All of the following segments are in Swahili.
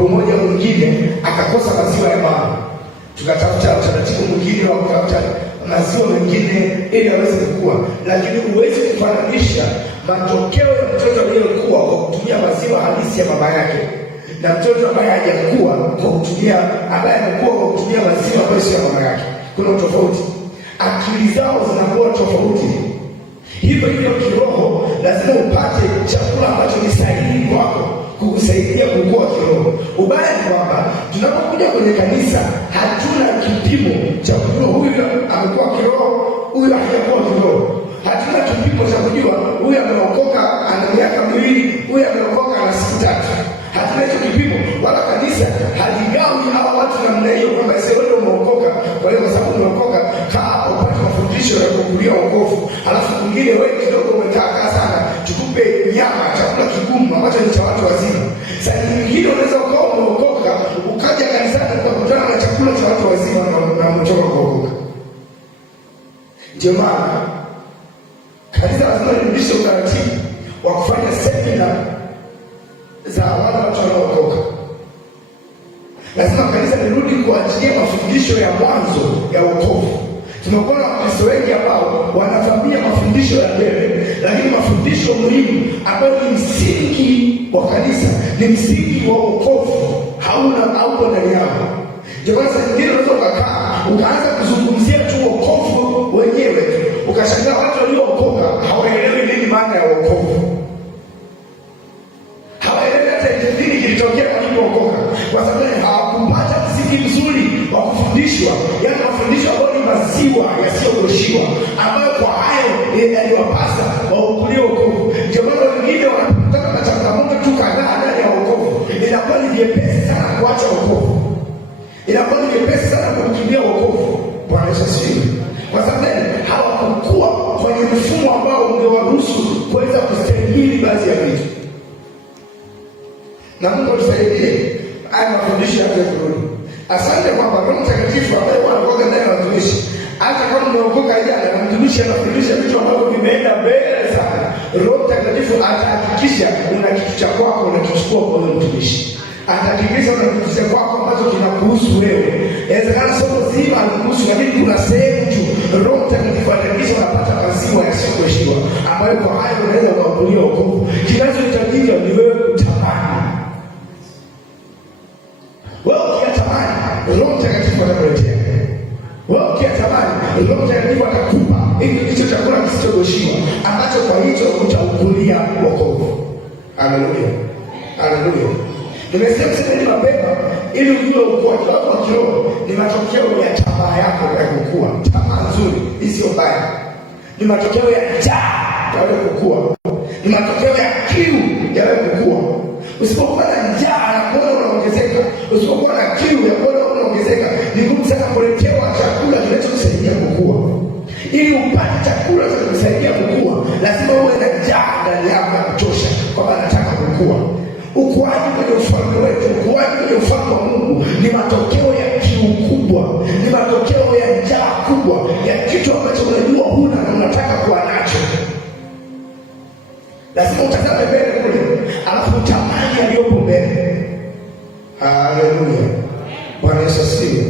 sababu moja au nyingine akakosa maziwa ya mama, tukatafuta utaratibu mwingine wa kutafuta maziwa mengine ili aweze kukua. Lakini huwezi kufananisha matokeo ya mtoto aliyekuwa kwa kutumia maziwa halisi ya mama yake na mtoto ambaye hajakuwa kwa kutumia, ambaye amekuwa kwa kutumia maziwa ambayo sio ya mama yake. Kuna tofauti, akili zao zinakuwa tofauti. Hivyo hivyo kiroho, lazima upate chakula ambacho ni sahihi kwako kukusaidia kukua kiroho. Ubaya ni kwamba tunapokuja kwenye kanisa hatuna kipimo cha kujua huyu amekuwa kiroho, huyu hajakuwa kiroho. Hatuna kipimo cha kujua huyu ameokoka ana miaka miwili, huyu ameokoka ana siku 3. Hatuna hicho kipimo, wala kanisa haligawi hawa watu namna hiyo kwamba wewe umeokoka, kwa hiyo kwa sababu umeokoka kaa upate mafundisho ya kukulia wokovu, alafu mwingine wewe kidogo umekaa sana tukupe nyama, chakula kigumu ambacho ni cha watu wazima. Sasa nyingine unaweza ukawa umeokoka ukaja kanisani ukakutana na chakula cha watu wazima na umetoka kuokoka. Ndio maana kanisa lazima lirudishe utaratibu wa kufanya semina za wale watu wanaokoka. Lazima kanisa lirudi kuachilia mafundisho ya mwanzo ya wokovu. Tumekuwa na Wakristo wengi ambao wanafanyia mafundisho ya mbele, lakini mafundisho muhimu ambayo ni msingi wa kanisa, ni msingi wa wokovu, haupo ndani yao. Ndio maana nyingine unaweza ukakaa ukaanza kuzungumzia tu wokovu wenyewe, ukashangaa watu waliookoka hawaelewi nini maana ya wokovu. Hawaelewi hata nini kilitokea walipookoka, kwa sababu hawakupata msingi mzuri wa kufundishwa, yaani mafundisho ambayo ni maziwa yasiyogoshiwa, ambayo kwa hayo yaliwapasa waokolie wokovu. Ndio maana wengine wanapokutana na changamoto tu kadhaa ndani ya wokovu, inakuwa ni vyepesi sana kuacha wokovu, inakuwa ni vyepesi sana kukimbia wokovu. Bwana Yesu asifiwe. Kwa sababu hawakukua kwenye mfumo ambao ungewaruhusu kuweza kustahimili baadhi ya vitu. Na Mungu atusaidie haya mafundisho yake kurudi. Asante kwamba Roho Mtakatifu ambaye anakuwa ndani ya watumishi, hata kama umeokoka jana na mtumishi anafundisha vitu ambavyo vimeenda mbele sana, Roho Mtakatifu atahakikisha una kitu cha kwako unakichukua kwa yule mtumishi. Atahakikisha una kitu cha kwako ambacho kinakuhusu wewe. Inawezekana somo zima alikuhusu, lakini kuna sehemu tu Roho Mtakatifu atahakikisha unapata maziwa yasiyogoshiwa, ambayo kwa hayo unaweza kuabudia wokovu. Kinachohitajika ni wewe kutamani. Wewe ukitamani, Roho Mtakatifu atakuletea. Wewe ukitamani, Roho Mtakatifu atakupa hicho chakula kisichogoshiwa ambacho kwa hicho utaukulia wokovu. Haleluya. Haleluya. Nimesema ni mapema ili ujue ukuaji wako wa kiroho ni matokeo ya tamaa yako ya kukua. Tamaa nzuri, isiyo mbaya. Ni matokeo ya njaa ya wewe kukua. Ni matokeo ya kiu ya wewe kukua. Usipokuwa na njaa na kuona unaongezeka, usipokuwa na kiu ya kuona unaongezeka, ni ngumu sana kuletewa chakula kinachokusaidia kukua. Ili upate chakula kinachokusaidia kukua, lazima uwe na njaa ndani yako ya kutosha kwamba nataka kukua. Ukuaji kwenye ufalme wetu, ukuaji kwenye ufalme wa Mungu ni matokeo ya kiu kubwa, ni matokeo ya njaa kubwa ya kitu ambacho unajua huna na unataka kuwa nacho. Lazima utazame mbele kule, alafu utamani aliyopo mbele. Haleluya. Bwana Yesu asifiwe.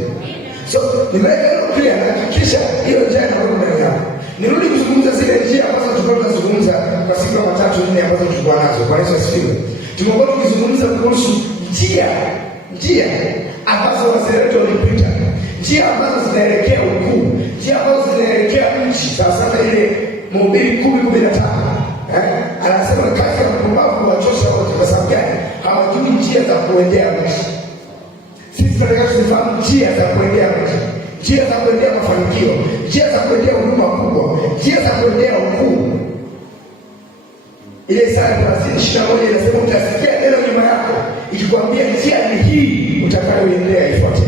So, nimeweka hilo pia na hakikisha hiyo njia inakuwa ndani yako. Nirudi kuzungumza zile njia ambazo tulikuwa tunazungumza kwa siku ya 3-4 ambazo tulikuwa nazo. Bwana Yesu asifiwe. Tumekuwa tukizungumza kuhusu njia ambazo wazee wetu walipita, njia ambazo zinaelekea ukuu, njia ambazo zinaelekea nchi. Sasa ile Mhubiri 10:15 anasema kazi ya mpumbavu huwachosha wote. Kwa sababu gani? Hawajui njia za kuendea nchi. Sisi tunataka tufahamu njia za kuendea nchi, njia za kuendea mafanikio, njia za kuendea huduma kubwa, njia za kuendea ukuu. Ile Isaya 30:21 inasema utasikia neno nyuma yako ikikwambia njia ni hii utakayoendea ifuate.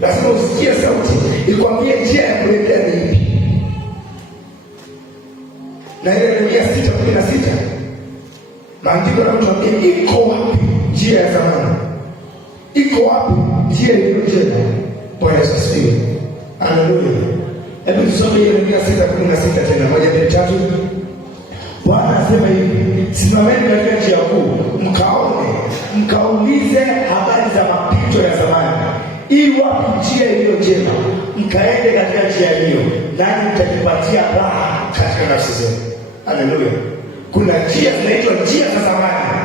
Lazima usikie sauti ikwambie njia ya kuendea ni ipi. Na ile Yeremia 6:16 maandiko yanatuambia iko wapi njia ya zamani? Iko wapi njia iliyo njema? Bwana Yesu asifiwe. Haleluya. Hebu tusome Yeremia 6:16 tena, 1, 2, 3. Bwana anasema hivi, simameni katika njia kuu, mkaone, mkaulize habari za iwapi njia iliyo njema, mkaende katika njia hiyo, nani mtajipatia raha katika nafsi zenu. Haleluya. Kuna njia zinaitwa njia za zamani,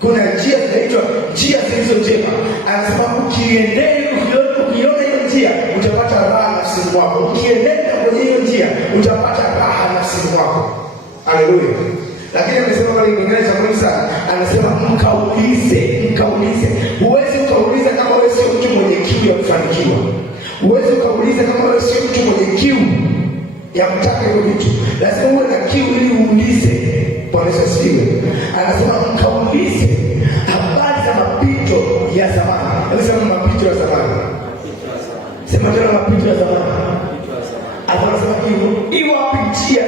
kuna njia zinaitwa njia zilizo njema. Anasema ukiona hiyo njia utapata raha nafsini mwako, ukienenda kwenye hiyo njia utapata raha nafsini mwako. Haleluya. Lakini amesema pale Kiingereza muhimu sana, anasema mkaulize. Huwezi ukauliza kama wewe sio mtu mwenye kiu ya kufanikiwa. Huwezi ukauliza kama wewe sio mtu mwenye kiu ya kutaka hiyo vitu. Lazima uwe na kiu ili uulize. Bwana Yesu asifiwe. Anasema mkaulize habari za mapito ya zamani. Anasema mapito ya zamani. Sema tena mapito ya zamani. Anasema iwapi njia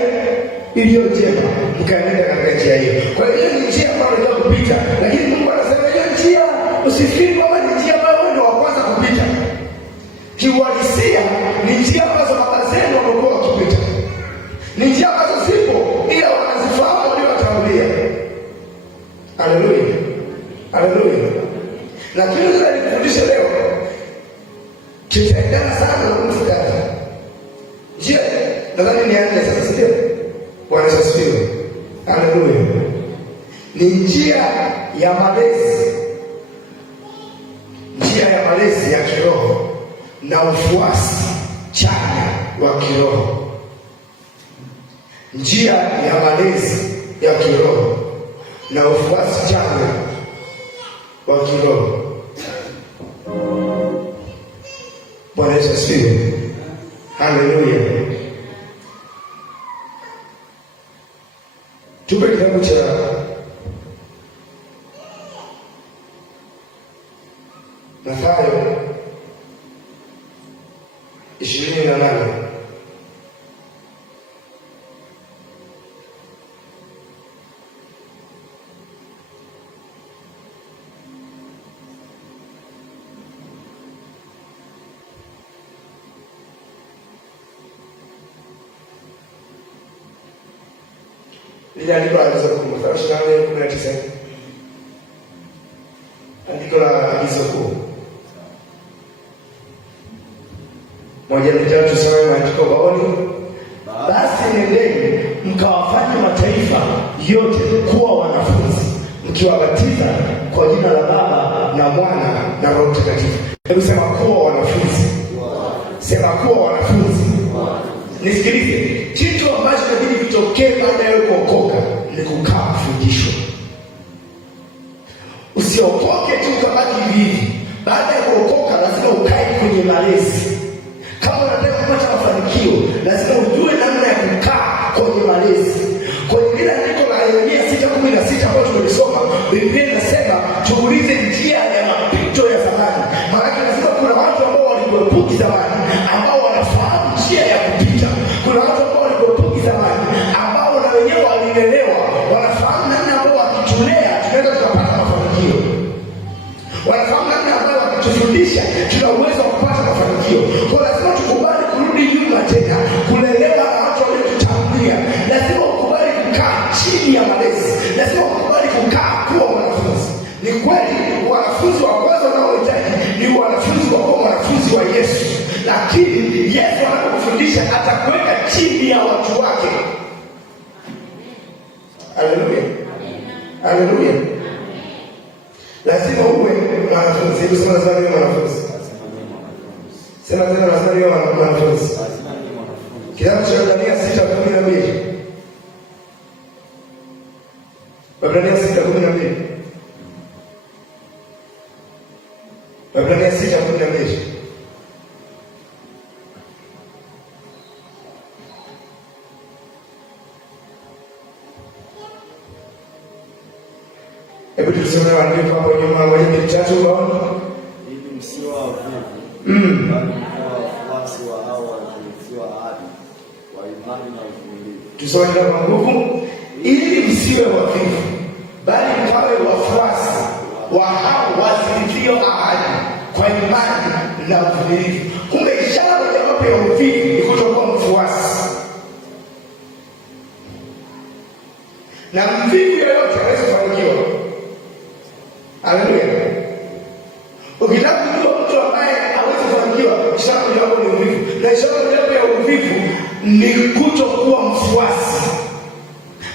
iliyo njema, mkaenenda katika njia hiyo. Kwa hiyo ni njia ambayo unaweza kupita, lakini Mungu anasema hiyo njia usifikiri kwamba ni njia ambayo wewe ndio wa kwanza kupita. Kiuhalisia ni njia ambazo baba zenu wamekuwa wakipita, ni njia ambazo zipo ila wanazifahamu waliowatangulia. Haleluya, haleluya. Lakini sasa nikufundishe leo, tutaendana sana na kumfuata njia. Nadhani nianze sasa, sio? Bwana Yesu asifiwe. Haleluya. Ni njia ya malezi, njia ya malezi ya kiroho na ufuasi chanya wa kiroho. Njia ya malezi ya kiroho na ufuasi chanya wa kiroho. Bwana Yesu asifiwe. Haleluya. Tupe kitabu cha Mathayo 28. Lile andiko la agizo kuu, Mathayo 28:19. Andiko la agizo kuu. Moja mitatu tusome maandiko baoni. Basi nendeni mkawafanye mataifa yote kuwa wanafunzi, mkiwabatiza kwa jina la Baba na Mwana na Roho Mtakatifu. Hebu sema kuwa wanafunzi. Sema kuwa wanafunzi. Nisikilize, kitu ambacho inabidi kitokee baada ya kuokoka ni kukaa kufundishwa. Usiokoke tu ukabaki hivi. Baada ya kuokoka lazima ukae kwenye malezi. Kama unataka kupata mafanikio, lazima ujue namna ya kukaa kwenye malezi. Kwenye ile andiko la Yeremia 6:16 ambayo tumelisoma, Biblia inasema tuulize njia ya mapito ya zamani. Maana lazima kuna watu ambao walikuepuki zamani, ambao wanafahamu njia ya kupita. Kuna watu ambao walikuepuki zamani, ambao na wenyewe walilelewa, wanafahamu namna ambao wakitulea tunaweza tukapata mafanikio. Wanafahamu namna ambao wakitufundisha tuna uwezo wa kupata mafanikio. Kwa lazima tukubali kurudi nyuma tena, kulelewa na watu waliotutangulia. Lazima ukubali kukaa chini ya malezi. Lazima ukubali kukaa kuwa mwanafunzi. Ni kweli wanafunzi wa kwanza wanaohitaji ni wanafunzi wa kuwa wanafunzi wa Yesu. Lakini Yesu anapokufundisha atakuweka chini ya watu wake. Haleluya. Haleluya. Lazima uwe mwanafunzi. Hebu sema lazima uwe mwanafunzi. Sema tena lazima uwe mwanafunzi. Kitabu cha Waebrania 6:12. Waebrania 6:12. Waebrania 6:12. Hebu tusome maandiko hapo nyuma moja mbili tatu kwa ili msiwe wavivu, bali mkawe wafuasi wa hao waliorithiwa ahadi kwa imani na uvumilivu. Tusome kwa nguvu. Ili msiwe wavivu, bali mkawe wafuasi wa hao waliorithiwa ahadi kwa imani na uvumilivu. Kumbe ishara mojawapo ya uvivu ni kutokuwa mfuasi. Na mvivu yeyote hawezi kufanikiwa. Haleluya. Ukitaka kujua mtu ambaye ishara mojawapo ni uvivu, na ishara mojawapo ya uvivu ni kutokuwa mfuasi.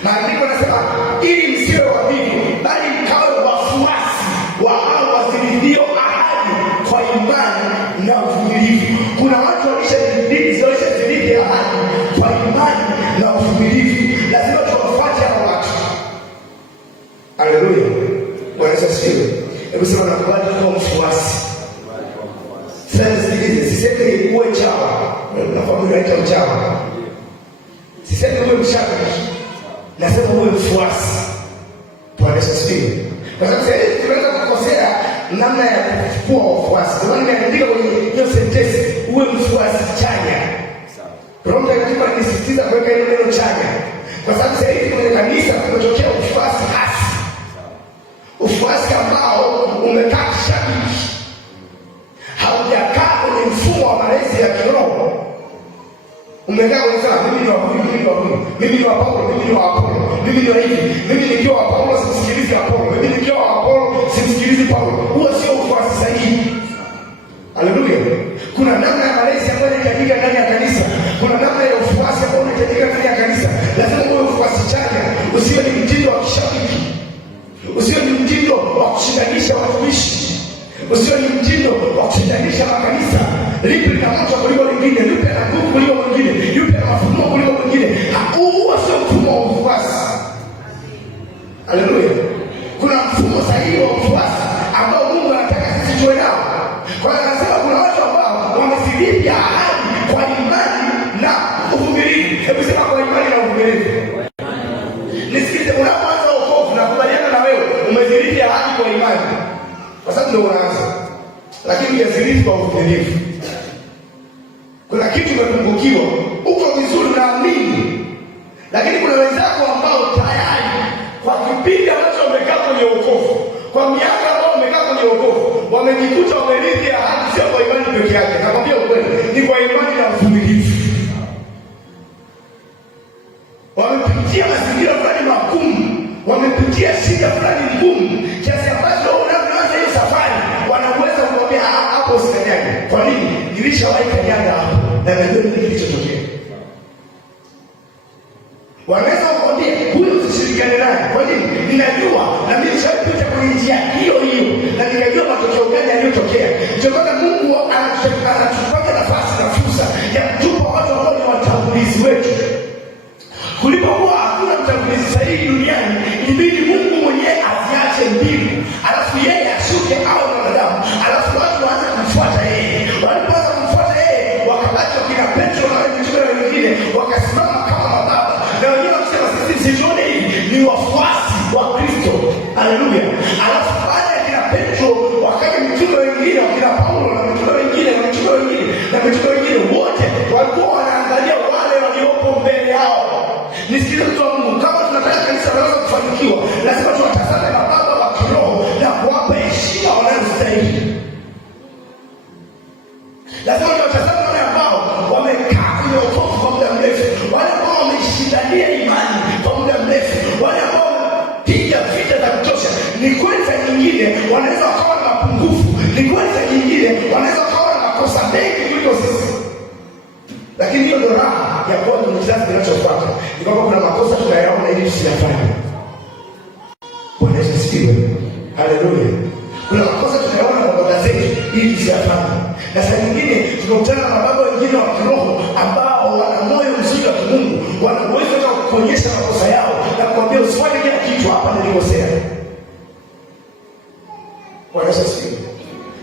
Maandiko yanasema ili msiwe wavivu, bali mkawe wafuasi wa hao wazilithio ahadi kwa imani na uvumilivu. Kuna watu walishazirithi ahadi kwa imani na uvumilivu. Lazima tuwafuate hao watu. Haleluya, Bwana Yesu asifiwe. Hebu sema nakubali kuwa mfuasi. Sasa sikilize, sisemi uwe chawa. Nafahamu unaita uchawa. Sisemi uwe mshabiki. Nasema uwe mfuasi. Bwana Yesu asifiwe. Kwa sababu sasa tunaweza kukosea namna ya kuwa wafuasi. Kwa maana nimeandika kwenye hiyo sentence uwe mfuasi chanya. Roho Mtakatifu alisisitiza kuweka hilo neno chanya. Kwa sababu sasa hivi kwenye kanisa kumetokea ufuasi hasi. Ufuasi ambao umekaa kishabiki. Haujakaa kwenye mfumo wa malezi ya kiroho. Umekaa kwenye sana, mimi ni wa huyu, mimi ni wa huyu, mimi ni wa Paulo, mimi ni wa Apolo, mimi ni wa hivi, mimi nikiwa wa Paulo simsikilizi Apolo, mimi nikiwa wa Apolo simsikilizi Paulo. Huo sio ufuasi sahihi. Haleluya. Kuna namna ya malezi ambayo inahitajika ndani ya kanisa. Kuna namna ya ufuasi ambao unahitajika ndani ya kanisa. Lazima uwe ufuasi chanya, usiwe ni mtindo wa kishabiki. Usiwe ni mtindo wa kushindanisha watumishi. Usiwe ni mtindo wa kushindanisha makanisa. Lipi lina moto kuliko lingine, lipi lina nguvu kuliko mwingine, lipi lina mafunuo kuliko mwingine. Huo sio mfumo wa ufuasi. Haleluya. Kuna mfumo sahihi wa ufuasi ambao Mungu anataka sisi tuwe nao. Kwa hiyo anasema kuna watu ambao wamezidisha ahadi kwa imani na uvumilivu. Hebu sema kwa imani na uvumilivu. Nisikilize, unapoanza wokovu na kubaliana na wewe umezidisha ahadi kwa imani. Kwa sababu ndio unaanza. Lakini hujazidisha kwa uvumilivu. Kuna kitu umepungukiwa, uko vizuri unaamini. Lakini kuna wenzako ambao tayari kwa kipindi ambacho wamekaa kwenye wokovu, kwa miaka ambao wamekaa kwenye wokovu, wamejikuta wamerithi ahadi sio kwa imani peke yake. Nakwambia ukweli, ni kwa imani na uvumilivu. Wamepitia mazingira fulani magumu, wamepitia shida fulani ngumu, kiasi ambacho unaanza hiyo safari, wanaweza kukwambia hapo usikanyage. Kwa nini? Nilishawahi kanyaga hapo na najua nini kilichotokea. Wanaweza kukwambia huyu usishirikiane naye. Kwa nini? Ninajua na mimi nishapita kwenye njia hiyo hiyo na nikajua matokeo gani yaliyotokea. Ndio maana Mungu anatupata nafasi na fursa ya kutupa watu ambao ni watangulizi wetu. Kulipokuwa hakuna mtangulizi sahihi duniani, ilibidi Mungu mwenyewe aziache mbingu, alafu yeye ashuke au wanadamu, alafu watu waanze kumfuata yeye. Walipoanza kumfuata yeye, wakabaki wakina Petro na mitume wengine wakasimama kama mababa, na wengine wakisema sisi msijione hivi ni wafuasi wa Kristo. Haleluya. Alafu baada ya kina Petro wakaja mitume wengine, wakina Paulo na mitume wengine na mitume wengine na mitume wengine, wote walikuwa wanaangalia wale waliopo mbele yao. Nisikilize mtu wa Mungu, kama tunataka kanisa linaweza kufanikiwa, lazima tuwatazame mababa wa kiroho na kuwapa heshima wanayostahili. Lazima tuwatazame wale ambao wamekaa kwenye wokovu kwa muda mrefu, wale ambao wameshindania imani kwa muda mrefu, wale ambao wamepiga vita za kutosha. Ni kweli saa nyingine wanaweza wakawa na mapungufu, ni kweli saa nyingine wanaweza wakawa na makosa mengi kuliko sisi, lakini hiyo ndio raha ya kuwa kwenye kizazi kinachofuata. Ni kwamba kuna makosa tunayaona ili tusiyafanye. Bwana Yesu asifiwe. Haleluya. Kuna makosa tunayaona kwa baba zetu ili tusiyafanye. Na saa nyingine tunakutana na mababa wengine wa kiroho ambao wana moyo mzuri wa kimungu, wana uwezo wa kuonyesha makosa yao na kuambia usifanye kila kitu, hapa nilikosea. Bwana Yesu asifiwe.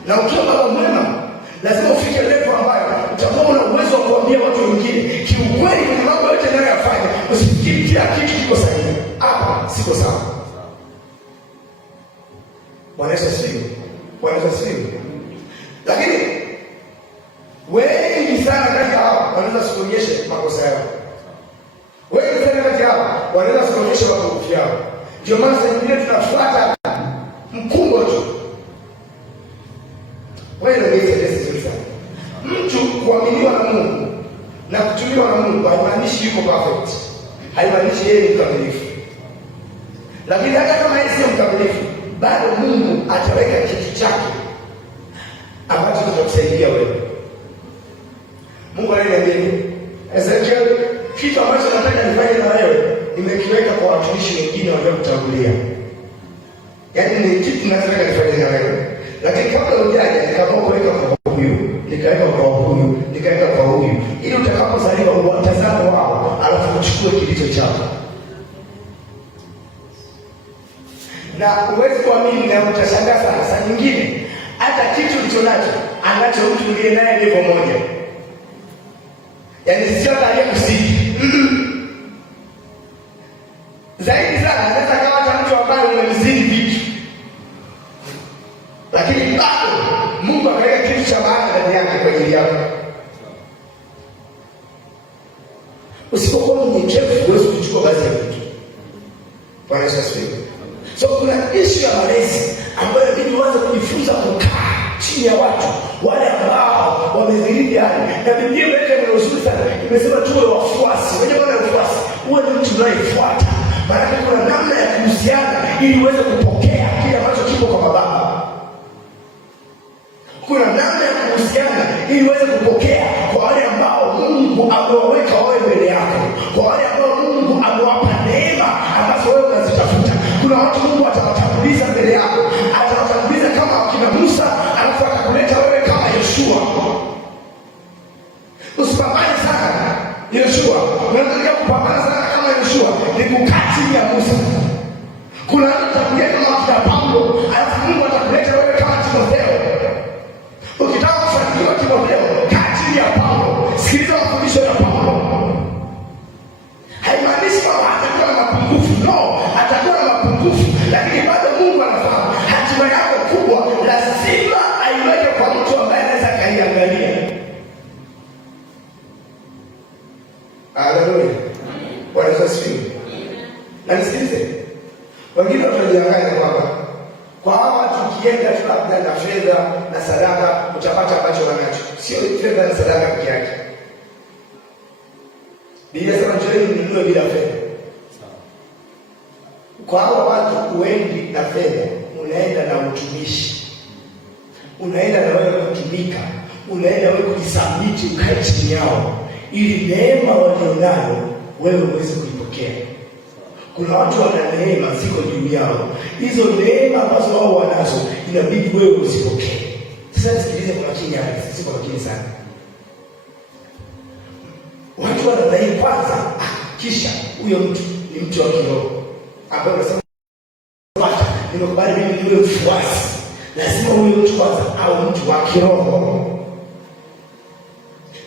Na ukiwa baba mwema, lazima ufike level ambayo utakuwa una uwezo wa kuambia watu wengine kiukweli kwenye mambo yote ninayoyafanya, usifikiri kila kitu kiko sahihi. Hapa siko sawa. Bwana Yesu asifiwe. Bwana Yesu asifiwe. Lakini wengi sana kati hao wanaweza kuonyesha makosa yao. Wengi sana kati hao wanaweza kuonyesha mapungufu yao. Ndio maana sasa nyingine tunafuata mkumbo tu. Wewe ndio unayesema sana. Mtu kuaminiwa na Mungu na kutumiwa na Mungu haimaanishi yuko perfect. Haimaanishi yeye ni mkamilifu. Lakini hata kama yeye sio mkamilifu, bado Mungu ataweka kitu chake ambacho kitakusaidia wewe. la ujanja nikaamua kuweka kwa huyu, nikaweka kwa huyu, nikaweka kwa huyu, ili utakapozaliwa watazame wao, alafu uchukue kilicho chako. Na uwezi kuamini na utashangaa sana, saa nyingine hata kitu ulicho nacho anacho mtu mwingine naye level moja. Yaani sio talia kusidi. Zaidi sana anaweza kawa hata mtu ambaye umemzidi vitu, lakini bado Mungu akaweka kitu cha maana ndani yake kwa ajili yako. Usipokuwa mnyenyekevu huwezi kuchukua baadhi ya vitu. Bwana Yesu asifiwe. So kuna issue ya malezi ambayo inabidi uanze kujifunza kukaa chini ya watu wale ambao wamezidi hali. Na Biblia imeweka neno zuri sana. Imesema tuwe wafuasi. Unajua maana ya ufuasi? Uwe ni mtu unayefuata. Maana kuna namna ya kuhusiana ili uweze kupokea kile ambacho kipo kwa baba. Kuna namna ya kuhusiana ili uweze kupokea kwa wale ambao Mungu amewaweka wawe mbele yako. Kwa wale ambao Mungu amewapa neema ambazo wewe unazitafuta. Kuna watu Mungu atawatanguliza mbele yako. Atawatanguliza kama wakina Musa, alafu atakuleta wewe kama Yoshua. Usipambane sana Yoshua. Unataka kupambana sana kama Yoshua, ni kukaa chini ya Musa. Kuna watu atakuja kama wakina Paulo, alafu Mungu atakuleta wewe kama Timotheo. Ukitaka kufanikiwa Timotheo, kaa chini ya Paulo. Sikiliza mafundisho ya Paulo. Haimaanishi kwamba atakuwa na mapungufu. No, atakuwa na mapungufu, lakini bado Mungu anafahamu hatima yako kubwa lazima aiweke kwa mtu ambaye anaweza kaiangalia. Haleluya. Bwana Yesu asifiwe. Na nisikilize. Wengine wanajidanganya kwamba kwa hawa watu ukienda tu labda na fedha na sadaka utapata ambacho wanacho. Sio fedha na sadaka pekee yake. Biblia inasema njooni mnunue bila fedha. Kwa hawa watu uendi na fedha, unaenda na utumishi. Unaenda na wewe kutumika. Unaenda wewe kujisabiti ukae chini yao, ili neema walionayo wewe uweze kuipokea. Kuna watu wana neema ziko juu yao. Hizo neema ambazo wao wanazo inabidi wewe usipokee. Sasa nisikilize kwa makini hapa, sisi kwa makini sana. Watu wanadai kwanza, kisha huyo mtu ni mtu wa kiroho. Ambaye unasema nimekubali mimi niwe mfuasi. Lazima huyo mtu kwanza au mtu wa kiroho.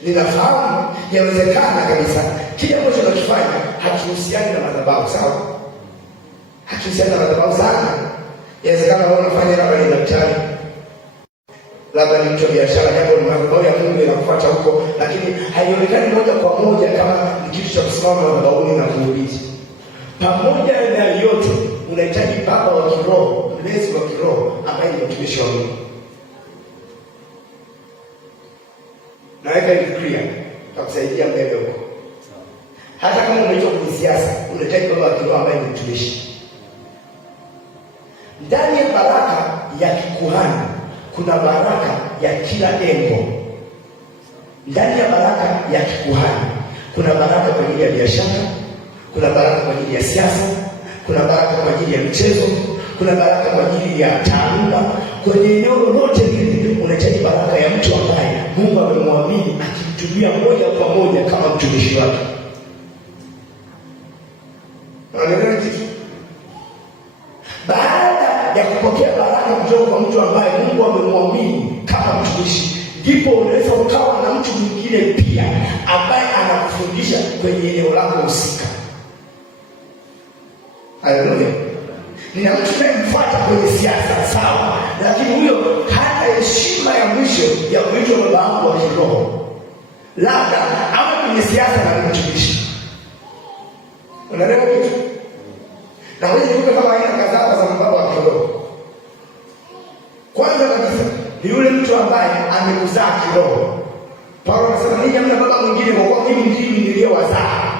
Ninafahamu yawezekana kabisa kile ambacho tunakifanya hakihusiani na madhabahu, sawa? Hakihusiani na madhabahu sana. Yawezekana wewe unafanya labda ni daktari, labda ni mtu wa biashara, jambo ni madhabahu ya Mungu inakufuata huko, lakini haionekani moja kwa moja kama ni kitu cha kusimama madhabahuni na kuhubiri. Pamoja na yote unahitaji baba wa kiroho, mlezi wa kiroho ambaye ni mtumishi wa Mungu. Naweka hivi clear, takusaidia mbele huko. Hata kama unaitwa kwenye siasa, unahitaji baba wa kiroho ambaye ni mtumishi. Ndani ya baraka ya kikuhani kuna baraka ya kila engo. Ndani ya baraka ya kikuhani kuna baraka kwa ajili ya biashara, kuna baraka kwa ajili ya siasa, kuna baraka kwa ajili ya michezo, kuna baraka kwa ajili ya taaluma. Kwenye eneo lolote hili unahitaji baraka ya mtu ambaye Mungu amemwamini akimtumia moja kwa moja kama mtumishi wake. Unaelewa kitu? Baada ya kupokea baraka kutoka kwa mtu ambaye Mungu amemwamini kama mtumishi, ndipo unaweza ukawa na mtu mwingine pia ambaye anakufundisha kwenye eneo lako husika. Haleluya. Nina mtu anayemfuata kwenye siasa, sawa, lakini huyo hana heshima ya mwisho ya kuitwa baba yangu wa kiroho. Labda awe kwenye siasa na mtumishi. Unaelewa kitu? Na wewe ndio kama aina kadhaa za baba wa kiroho. Kwanza kabisa ni yule mtu ambaye amekuzaa kiroho. Paulo anasema ninyi hamna baba mwingine kwa kuwa mimi ndimi niliyowazaa.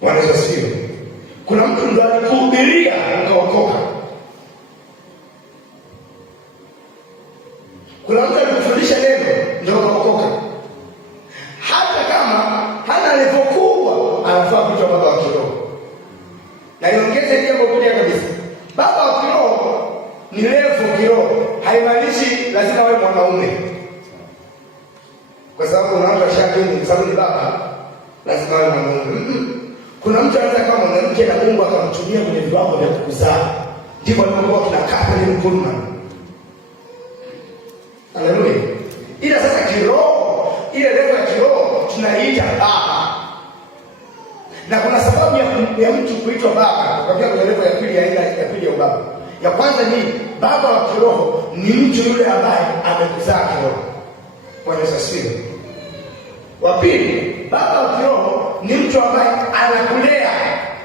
Bwana Yesu asifiwe. Kuna mtu ndo alikuhubiria ukaokoka. Kuna mtu alikufundisha neno ndio ukaokoka. Hata kama hana level kubwa, anafaa kuitwa baba wa kiroho. Na niongeze jambo moja kabisa. haimaanishi lazima wewe mwanaume, kwa sababu unaanza shakeni kwa sababu ni baba lazima wewe mwanaume. Kuna mtu anaweza kama mwanamke na Mungu akamtumia kwenye viwango vya kuzaa, ndipo alipokuwa tunakaa kwenye mkulima. Haleluya. Ila sasa kiroho, ile level ya kiroho tunaiita baba. Na kuna sababu ya mtu kuitwa baba. Tukapia kwenye level ya pili ya pili ya baba. Ya kwanza ni baba wa kiroho ni mtu yule ambaye amekuzaa kiroho. Bwana Yesu asifiwe. Wa pili, baba wa kiroho ni mtu ambaye anakulea.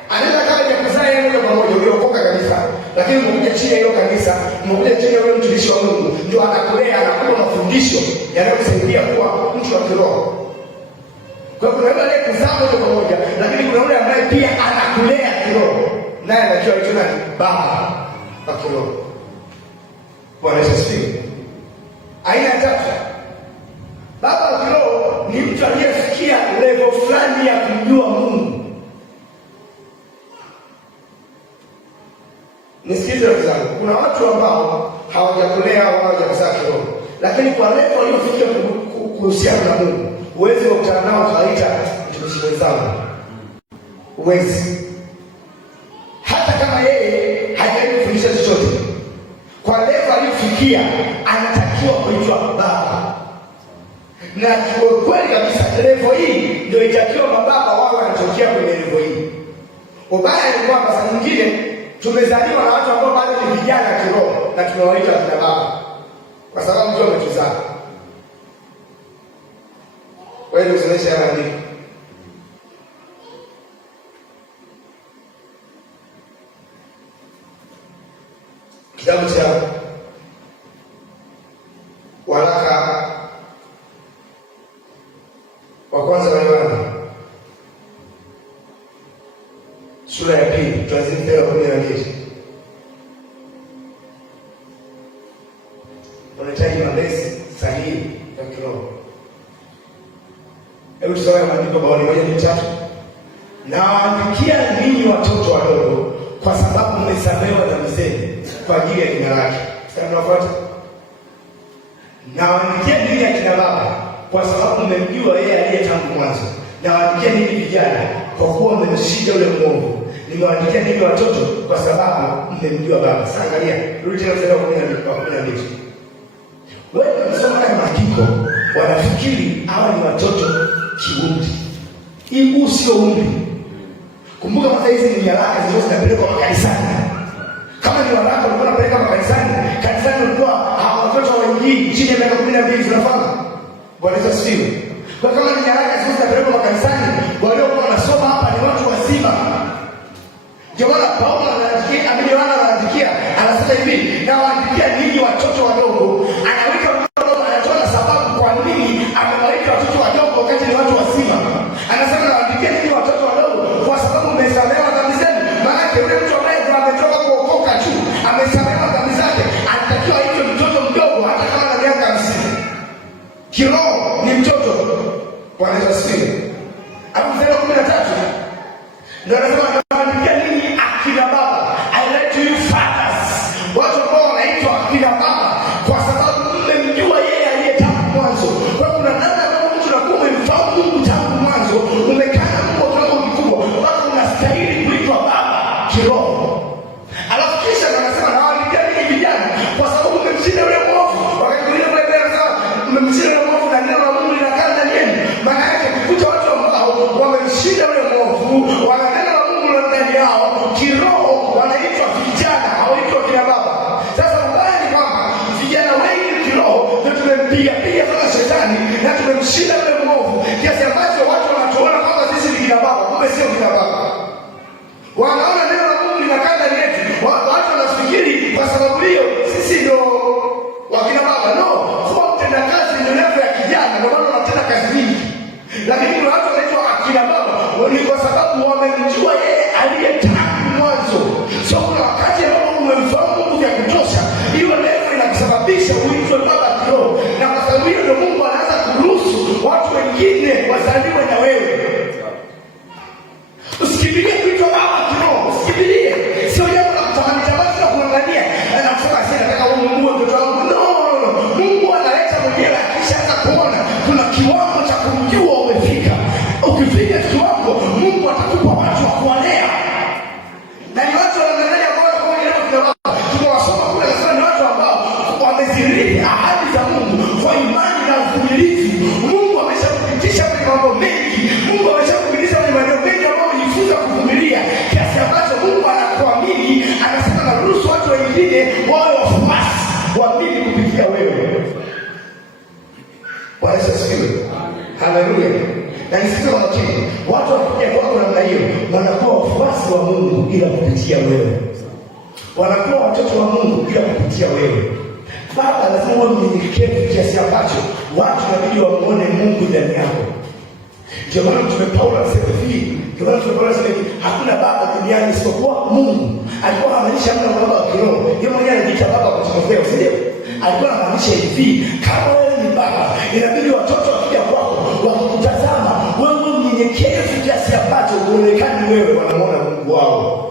Anaweza kama hajakuzaa yeye moja kwa moja uliokoka kabisa, lakini umekuja chini ya hilo kanisa, umekuja chini ya yule mtumishi wa Mungu, ndio anakulea, anakupa mafundisho yanayokusaidia kuwa mtu wa kiroho. Kwa kuna yule aliyekuzaa moja kwa moja, lakini kuna yule ambaye pia anakulea kiroho, naye anajua hicho nani? Baba wa kiroho. Bwana Yesu asifiwe. Aina ya tatu, baba wa kiroho ni mtu aliyefikia level fulani ya kumjua Mungu. Nisikilize ndugu zangu, kuna watu ambao hawajakulea wala hawajakuzaa kiroho, lakini kwa level waliofikia kuhusiana na Mungu, uwezi kukutana nao kawaita mtumishi mwenzangu. Uwezi. Hata kama yeye hajawahi kufundisha chochote, kwa level aliyofikia anatakiwa kuitwa baba. Na kwa kweli kabisa level hii ndio itakiwa mababa wao wanatokea kwenye level hii. Ubaya ni kwamba saa nyingine tumezaliwa na watu ambao bado ni vijana kiroho na tunawaita kina baba kwa sababu ndio wametuzaa. Wewe usionyeshe haya nini? Kitabu cha waraka wa kwanza wa Yohana sura ya pili tuanzie mstari wa 12. Unahitaji malezi sahihi ya kiroho. Hebu tusome maandiko baoni 1:3. Nawaandikia ninyi watoto wadogo kwa sababu mmesamehewa dhambi zenu kwa ajili ya jina lake. Mstari unaofuata. Nawaandikia ninyi akina baba kwa sababu mmemjua yeye aliye tangu mwanzo. Nawaandikia ninyi vijana kwa kuwa mmemshinda yule mwovu. Nimewaandikia ninyi watoto kwa sababu mmemjua Baba. Sasa angalia, rudi tena mstari wa 12. Wewe unasoma haya maandiko, wanafikiri hawa ni watoto kiumri. Hii sio umri. Kumbuka kwanza hizi ni nyaraka zinazopelekwa makanisani. Kama ni waraka ulikuwa unapeleka makanisani, kanisani ulikuwa hawa watoto waingii chini ya miaka 12, unafahamu? Bwana Yesu asifiwe. Kwa kama ni nyaraka zinazopelekwa makanisani, waliokuwa wanasoma hapa ni watu wazima. Ndio maana Paulo anaandikia, Yohana anaandikia, anasema hivi, nawaandikia ninyi watoto wadogo. Anaweka mtoto, anatoa sababu kwa nini amewaita watoto wadogo wakati ni watu wazima. Anasema nawaandikia ninyi watoto wadogo kwa sababu mmesamehewa dhambi zenu. Maana yule mtu ambaye ametoka kuokoka tu, amesamehewa dhambi zake, anatakiwa aitwe mtoto mdogo hata kama ana miaka 50. Kiroho ni mtoto. Bwana Yesu asifiwe. Hapo mstari wa 13 ndio anasema watu ambao wanaitwa akina baba kwa sababu mmemjua yeye aliye tangu mwanzo. Kwa kuna namna kama mtu anakuwa umemfahamu Mungu tangu mwanzo, umekaa na Mungu kwa kiwango kikubwa, mpaka unastahili kuitwa baba kiroho. Alafu kisha anasema nawaandikia ninyi vijana kwa sababu mmemshinda yule mwovu. Wakati mwingine Biblia inasema mmemshinda yule mwovu na neno la Mungu linakaa ndani yenu. Maana yake kukuta watu ambao wamemshinda yule mwovu, wana neno la Mungu ndani yao, kiroho wanaitwa vijana, hawaitwa kina baba. Sasa ubaya ni kwamba vijana wengi kiroho ndio tumempiga kama shetani na tumemshinda yule mwovu, kiasi ambacho watu wanatuona kwamba sisi ni kina baba, kumbe sio kina baba. Wanaona neno la Mungu linakaa ndani yetu, watu wanafikiri kwa sababu hiyo sisi ndio wakina baba. No, kuwa mtendakazi ndio level ya kijana, ndio maana wanatenda kazi nyingi. Lakini kuna watu wanaitwa akina baba ni kwa sababu wamemjua yeye aliye tangu mwanzo. Sio kuna wakati ambapo umemfahamu Mungu vya kutosha, hiyo level inakusababisha uitwe baba kiroho. Na kwa sababu hiyo ndio Mungu anaanza kuruhusu watu wengine wazaliwe na wewe. Usikimbilie kuitwa baba kiroho, usikimbilie. Sio jambo la kutamani tamani na kuangalia na kusema sasa nataka umuue mtoto wangu. No. mbinguni anasema naruhusu watu wengine wawe wafuasi wa mimi kupitia wewe. Bwana Yesu asifiwe. Haleluya. Na nisikize kwa makini, watu wakija kwako namna hiyo wanakuwa wafuasi wa Mungu ila kupitia wewe, wanakuwa watoto wa Mungu ila kupitia wewe. Baba anasema wewe mnyenyekevu kiasi ambacho watu inabidi wamuone Mungu ndani yako. Ndio maana Mtume Paulo anasema hivi, hakuna baba duniani isipokuwa Mungu. Alikuwa anamaanisha hamna baba wa kiroho. Yeye mwenyewe anajiita baba kwa Timotheo, si ndio? Alikuwa anamaanisha hivi, kama wewe ni baba, inabidi watoto wakija kwako wakikutazama wewe mnyenyekevu kiasi ambacho uonekane wewe wanamuona Mungu wao.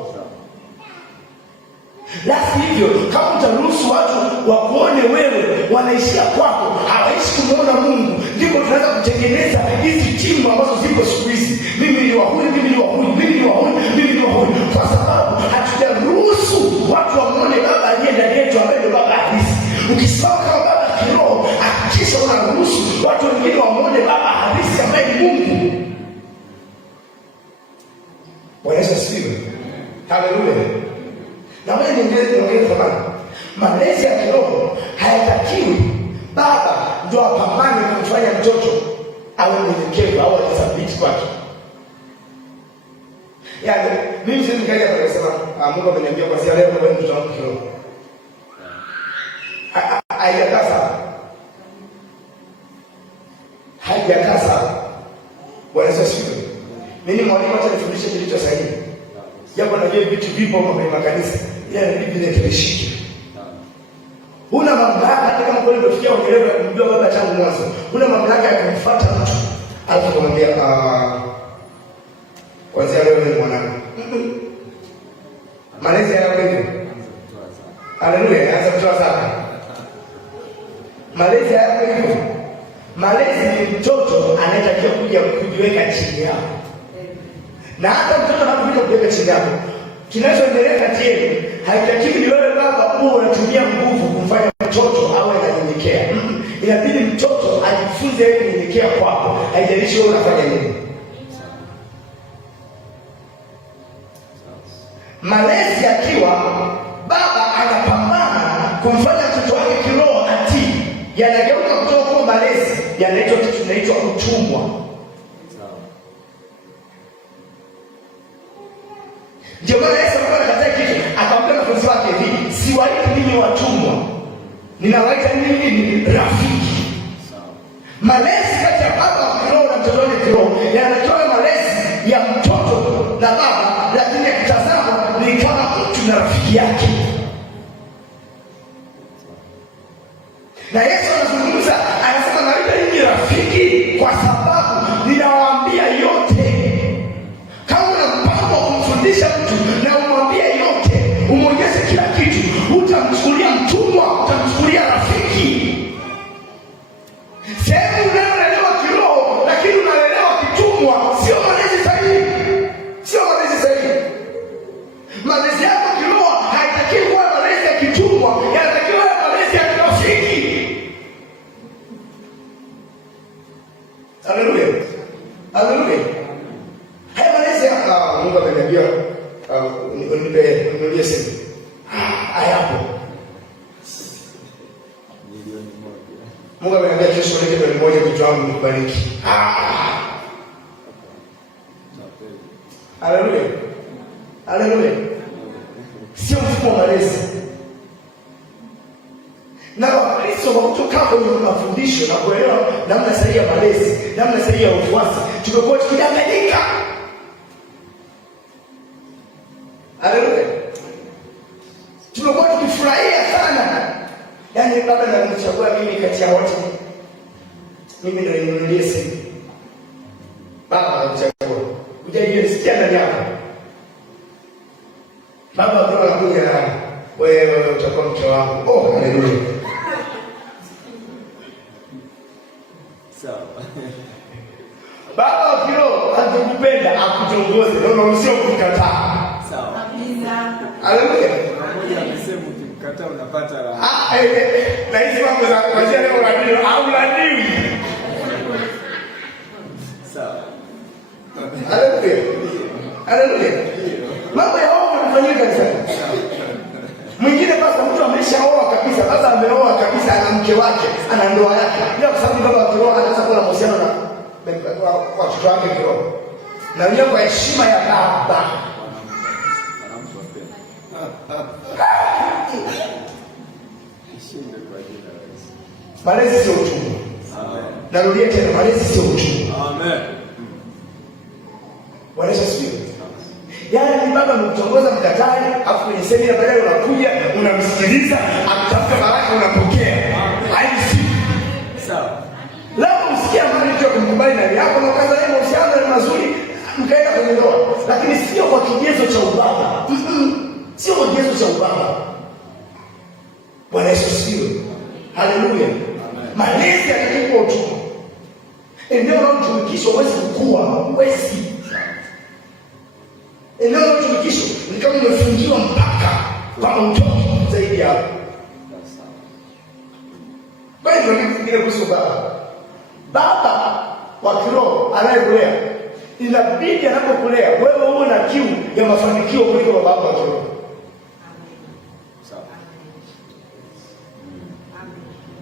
La hivyo, kama utaruhusu watu wakuone wewe wanaishia kwako, hawaishi kumuona Mungu, ndipo tunaweza kutengeneza hizi timu ambazo zipo siku hizi. Mimi ni wahuni, mimi ni wahuni, mimi ni wahuni, mimi ni wahuni, kwa sababu hatujaruhusu watu wamuone baba aliye ndani yetu ambaye ndio baba halisi. Ukisimama kama baba kiroho, hakikisha unaruhusu watu wengine wamuone baba halisi ambaye ni Mungu. Bwana Yesu asifiwe. Haleluya. Na wewe niongeze zamani, malezi ya kiroho hayatakiwi baba ndio apambane kumfanya mtoto awe mnyenyekevu au athabiti kwake. Yaani mimi siwezi nikaja kwa kusema Mungu ameniambia kwa sababu leo wewe mtoto wangu kiroho. Haijakasa. Haijakasa. Bwana Yesu asifiwe. Mimi mwalimu acha nifundishe kilicho sahihi. Japo najua vitu vipo kwenye makanisa, ila ni Biblia tulishike. Huna mamlaka hata kama kweli umefikia uelewa kumjua baba tangu mwanzo. Huna mamlaka ya kumfuata mtu alafu kumwambia kwanza leo ni mwanangu. Malezi yako hivyo. Haleluya, anza kutoa zaka. Malezi yako hivyo. Malezi ni mtoto anayetakiwa kuja kujiweka chini yako. Na hata mtoto anapokuja kuweka chini yako, kinachoendelea kati yenu haitakiwi ni wewe baba uwe unatumia nguvu kumfanya mtoto awe ananyenyekea. Inabidi mtoto ajifunze yeye kunyenyekea kwako, haijalishi wewe unafanya nini. Malezi akiwa baba anapambana kumfanya mtoto wake kiroho atii, yanageuka kutoka kwa malezi, yanaitwa kitu kinaitwa utumwa. Ndio maana Yesu akakataa kitu, akamwambia wanafunzi wake hivi, siwaiti ninyi watumwa, ninawaita ninyi rafiki. Malezi kati ya baba wa kiroho na mtoto wake kiroho yanatoa malezi ya mtoto na baba, lakini akitazama ni kama mtu na rafiki yake. Na Yesu anazungumza, anasema nawaita ninyi rafiki kwa sababu ninawaambia yote. Kama una mpango wa kumfundisha mtu na umwambie yote, umwonyeshe kila kitu, utamchukulia mtumwa, utamchukulia rafiki. Sehemu unayolelewa kiroho lakini unalelewa kitumwa, sio malezi sahihi. Sio malezi sahihi. Malezi yako kiroho haitakiwi kuwa malezi ya kitumwa, yanatakiwa kuwa malezi ya kirafiki. Haleluya. Haleluya. Haya malezi hapa Mungu ameniambia unipe simu. Hayapo. Mungu ameniambia kesho nilete milioni moja vitu wangu nikubariki. Haleluya. Haleluya. Sio mfumo wa malezi. Na Wakristo kutoka kwenye mafundisho na kuelewa namna sahihi ya malezi, namna sahihi ya ufuasi, tumekuwa tukidanganyika. Haleluya. Tumekuwa tukifurahia sana. Yaani baba ananichagua mimi kati ya wote. Mimi ndio ninunulie simu. Baba ananichagua. Hujajisikia ndani yako. Baba ndio anakuja wewe utakuwa mke wangu. Oh, haleluya. Sawa. Baba wa kiroho anakupenda, akutongoze, ndio sio kukataa. Sawa. Amina. Haleluya. Mmoja amesema ukikataa unapata raha. Na hizi mambo za kuanzia leo unajua au unajui. Sawa. Haleluya. Haleluya. Mambo ya wao yanafanyika sana. kabisa, baba ameoa kabisa, ana mke wake, ana ndoa yake. Bila kwa sababu baba wa kiroho anaweza kuwa na mahusiano na watoto wake kiroho. Na yeye kwa heshima ya baba. Malezi sio utumwa. Amen. Narudia tena, malezi sio utumwa. Amen. Bwana Yesu. Yaani baba amekutongoza mkatari, afu kwenye semina baadaye unakuja, unamsikiliza, akitafuta baraka unapokea. Haisi. Sawa. Labda usikia habari ya kumkubali ndani yako na kaza yeye mahusiano ni mazuri, mkaenda kwenye ndoa. Lakini sio kwa kigezo cha ubaba. Sio kwa kigezo cha ubaba. Bwana Yesu asifiwe. Haleluya. Malezi yatakuwa utumwa. Eneo la utumikisho huwezi kukua, huwezi. Eneo la utumikisho ni kama umefungiwa mpaka kama utoki zaidi hapo. Bali ndio kingine kuhusu baba. Baba wa kiroho anayekulea, inabidi anapokulea wewe uwe na kiu ya mafanikio kuliko baba wa kiroho.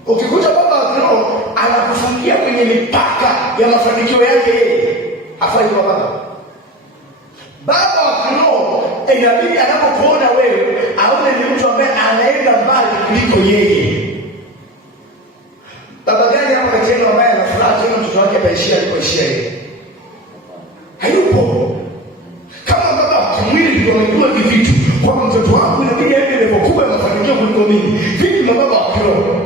Ukikuta baba wa kiroho anakufungia kwenye mipaka ya mafanikio yake yeye, afai kwa baba. Baba wa kiroho inabidi anapokuona wewe aone ni mtu ambaye anaenda mbali kuliko yeye. Baba gani hapa kitendo ambaye anafurahi tena mtoto wake ataishia alipoishia yeye? Hayupo. Kama baba wa kimwili ndio amejua hivi vitu, kwa mtoto wangu inabidi aende level kubwa ya mafanikio kuliko mimi. Vipi baba wa kiroho?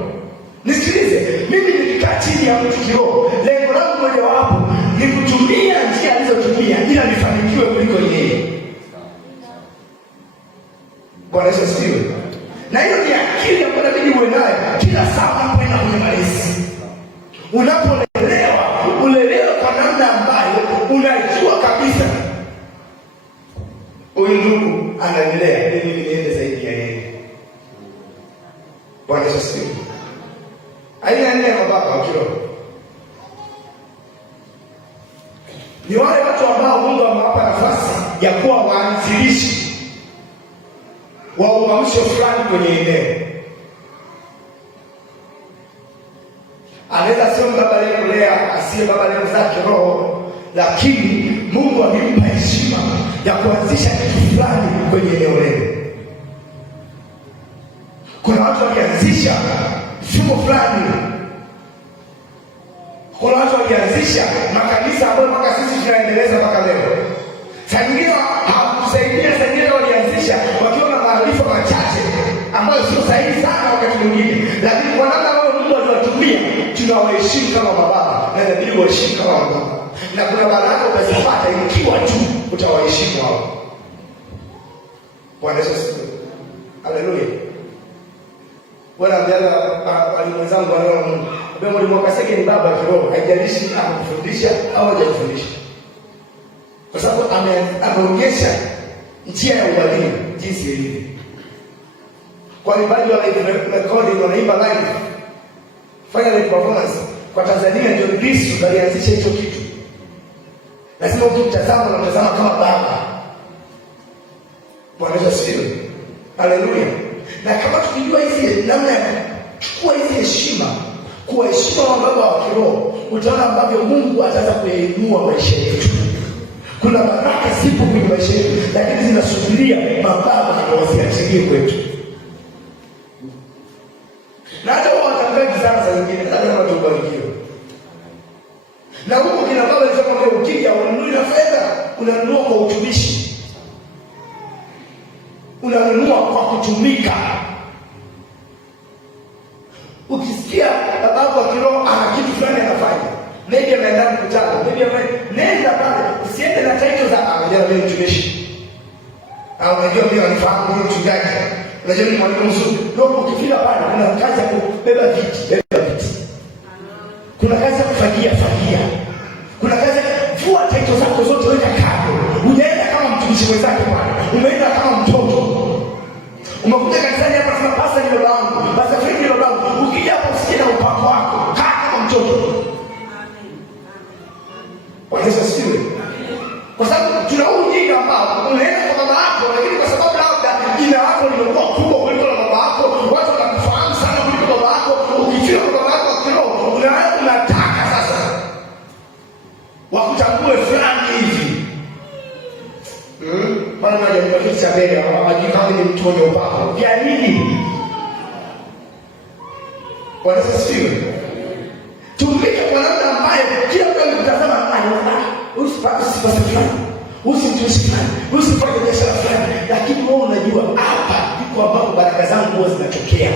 Nisikilize, mimi nikikaa chini ya mtu kiroho, lengo langu moja wapo ni kutumia njia alizotumia ila nifanikiwe kuliko yeye. Bwana Yesu asifiwe. Na hiyo ni akili ambayo inabidi uwe nayo kila saa unapoenda kwenye malezi. Unapolelewa, ulelewe kwa namna ambayo unajua kabisa huyu ndugu ananilea ili niende zaidi ya yeye. Bwana Yesu asifiwe. Aina nne ya baba wa kiroho ni wale watu ambao Mungu amewapa nafasi ya kuwa waanzilishi wa uamsho fulani kwenye eneo. Anaweza sio baba leo kulea, asiye baba leo za kiroho, lakini Mungu amempa heshima ya kuanzisha kitu fulani kwenye eneo leo. Kuna watu wakianzisha mfumo fulani. Kuna watu walianzisha makanisa ambayo mpaka sisi tunaendeleza mpaka leo. Sangine hawakusaidia, sangine walianzisha wakiwa na maarifa machache ambayo sio sahihi sana wakati mwingine. Lakini kwa namna ambayo Mungu aliwatumia, tunawaheshimu kama mababa na inabidi waheshimu kama mababa. Na kuna baraka utazipata ikiwa tu utawaheshimu hao. Bwana Yesu asifiwe. Haleluya. Bwana ndiye alimwenzangu anaona Mungu. Bwana mwalimu akasema ni baba kiroho, haijalishi anakufundisha au hajafundisha. Kwa sababu ameonyesha njia ya ualimu jinsi ilivyo. Kwa ibada ya recording wanaimba live. Fanya live performance kwa Tanzania ndio Kristo alianzisha hicho kitu. Lazima ukitazama na mtazama kama baba. Bwana Yesu asifiwe. Haleluya. Na kama tukijua hizi namna ya kuchukua hizi heshima, kuwaheshimu baba wa kiroho, utaona ambavyo Mungu ataanza kuinua maisha yetu. Kuna baraka zipo kwenye maisha yetu, lakini zinasubiria mababa ndio wasiachilie kwetu. Na hata wao watakaa sana saa zingine, hata kama tubarikiwe. Na huko kina baba alisema ukija ununue fedha, unanunua kwa utumishi. Unanunua kwa kutumika. Ukisikia baba wa kiroho ana kitu fulani anafanya, maybe ameandaa mkutano, maybe nenda pale, usiende na title za anajua mimi mtumishi. Au unajua mimi wanifahamu mimi mchungaji. Unajua mimi mwalimu mzuri. Ndio ukifika pale kuna kazi ya kubeba viti, kuna kazi ya kufagia. Kuna kazi ya vua title zako zote weka kando. Unaenda kama mtumishi mwenzako pale. Umeenda kama mtoto. Umekuja kanisani hapa kama pasta ni baba wangu, pasta Fred ni baba wangu. Ukija hapo usikie na upako wako, kaa kama mtoto. Bwana Yesu asifiwe. Kwa sababu tuna ujinga ambao unaenda kwa baba yako, lakini kwa sababu labda jina lako limekuwa kubwa kuliko la baba yako, watu wanakufahamu mwenye upako. Vya nini? Bwana asifiwe. Tumike kwa namna ambayo kila mtu anatazama usipate sifa fulani, usimtumishi fulani, usifanye biashara fulani, lakini wewe unajua hapa ndipo ambapo baraka zangu huwa zinatokea.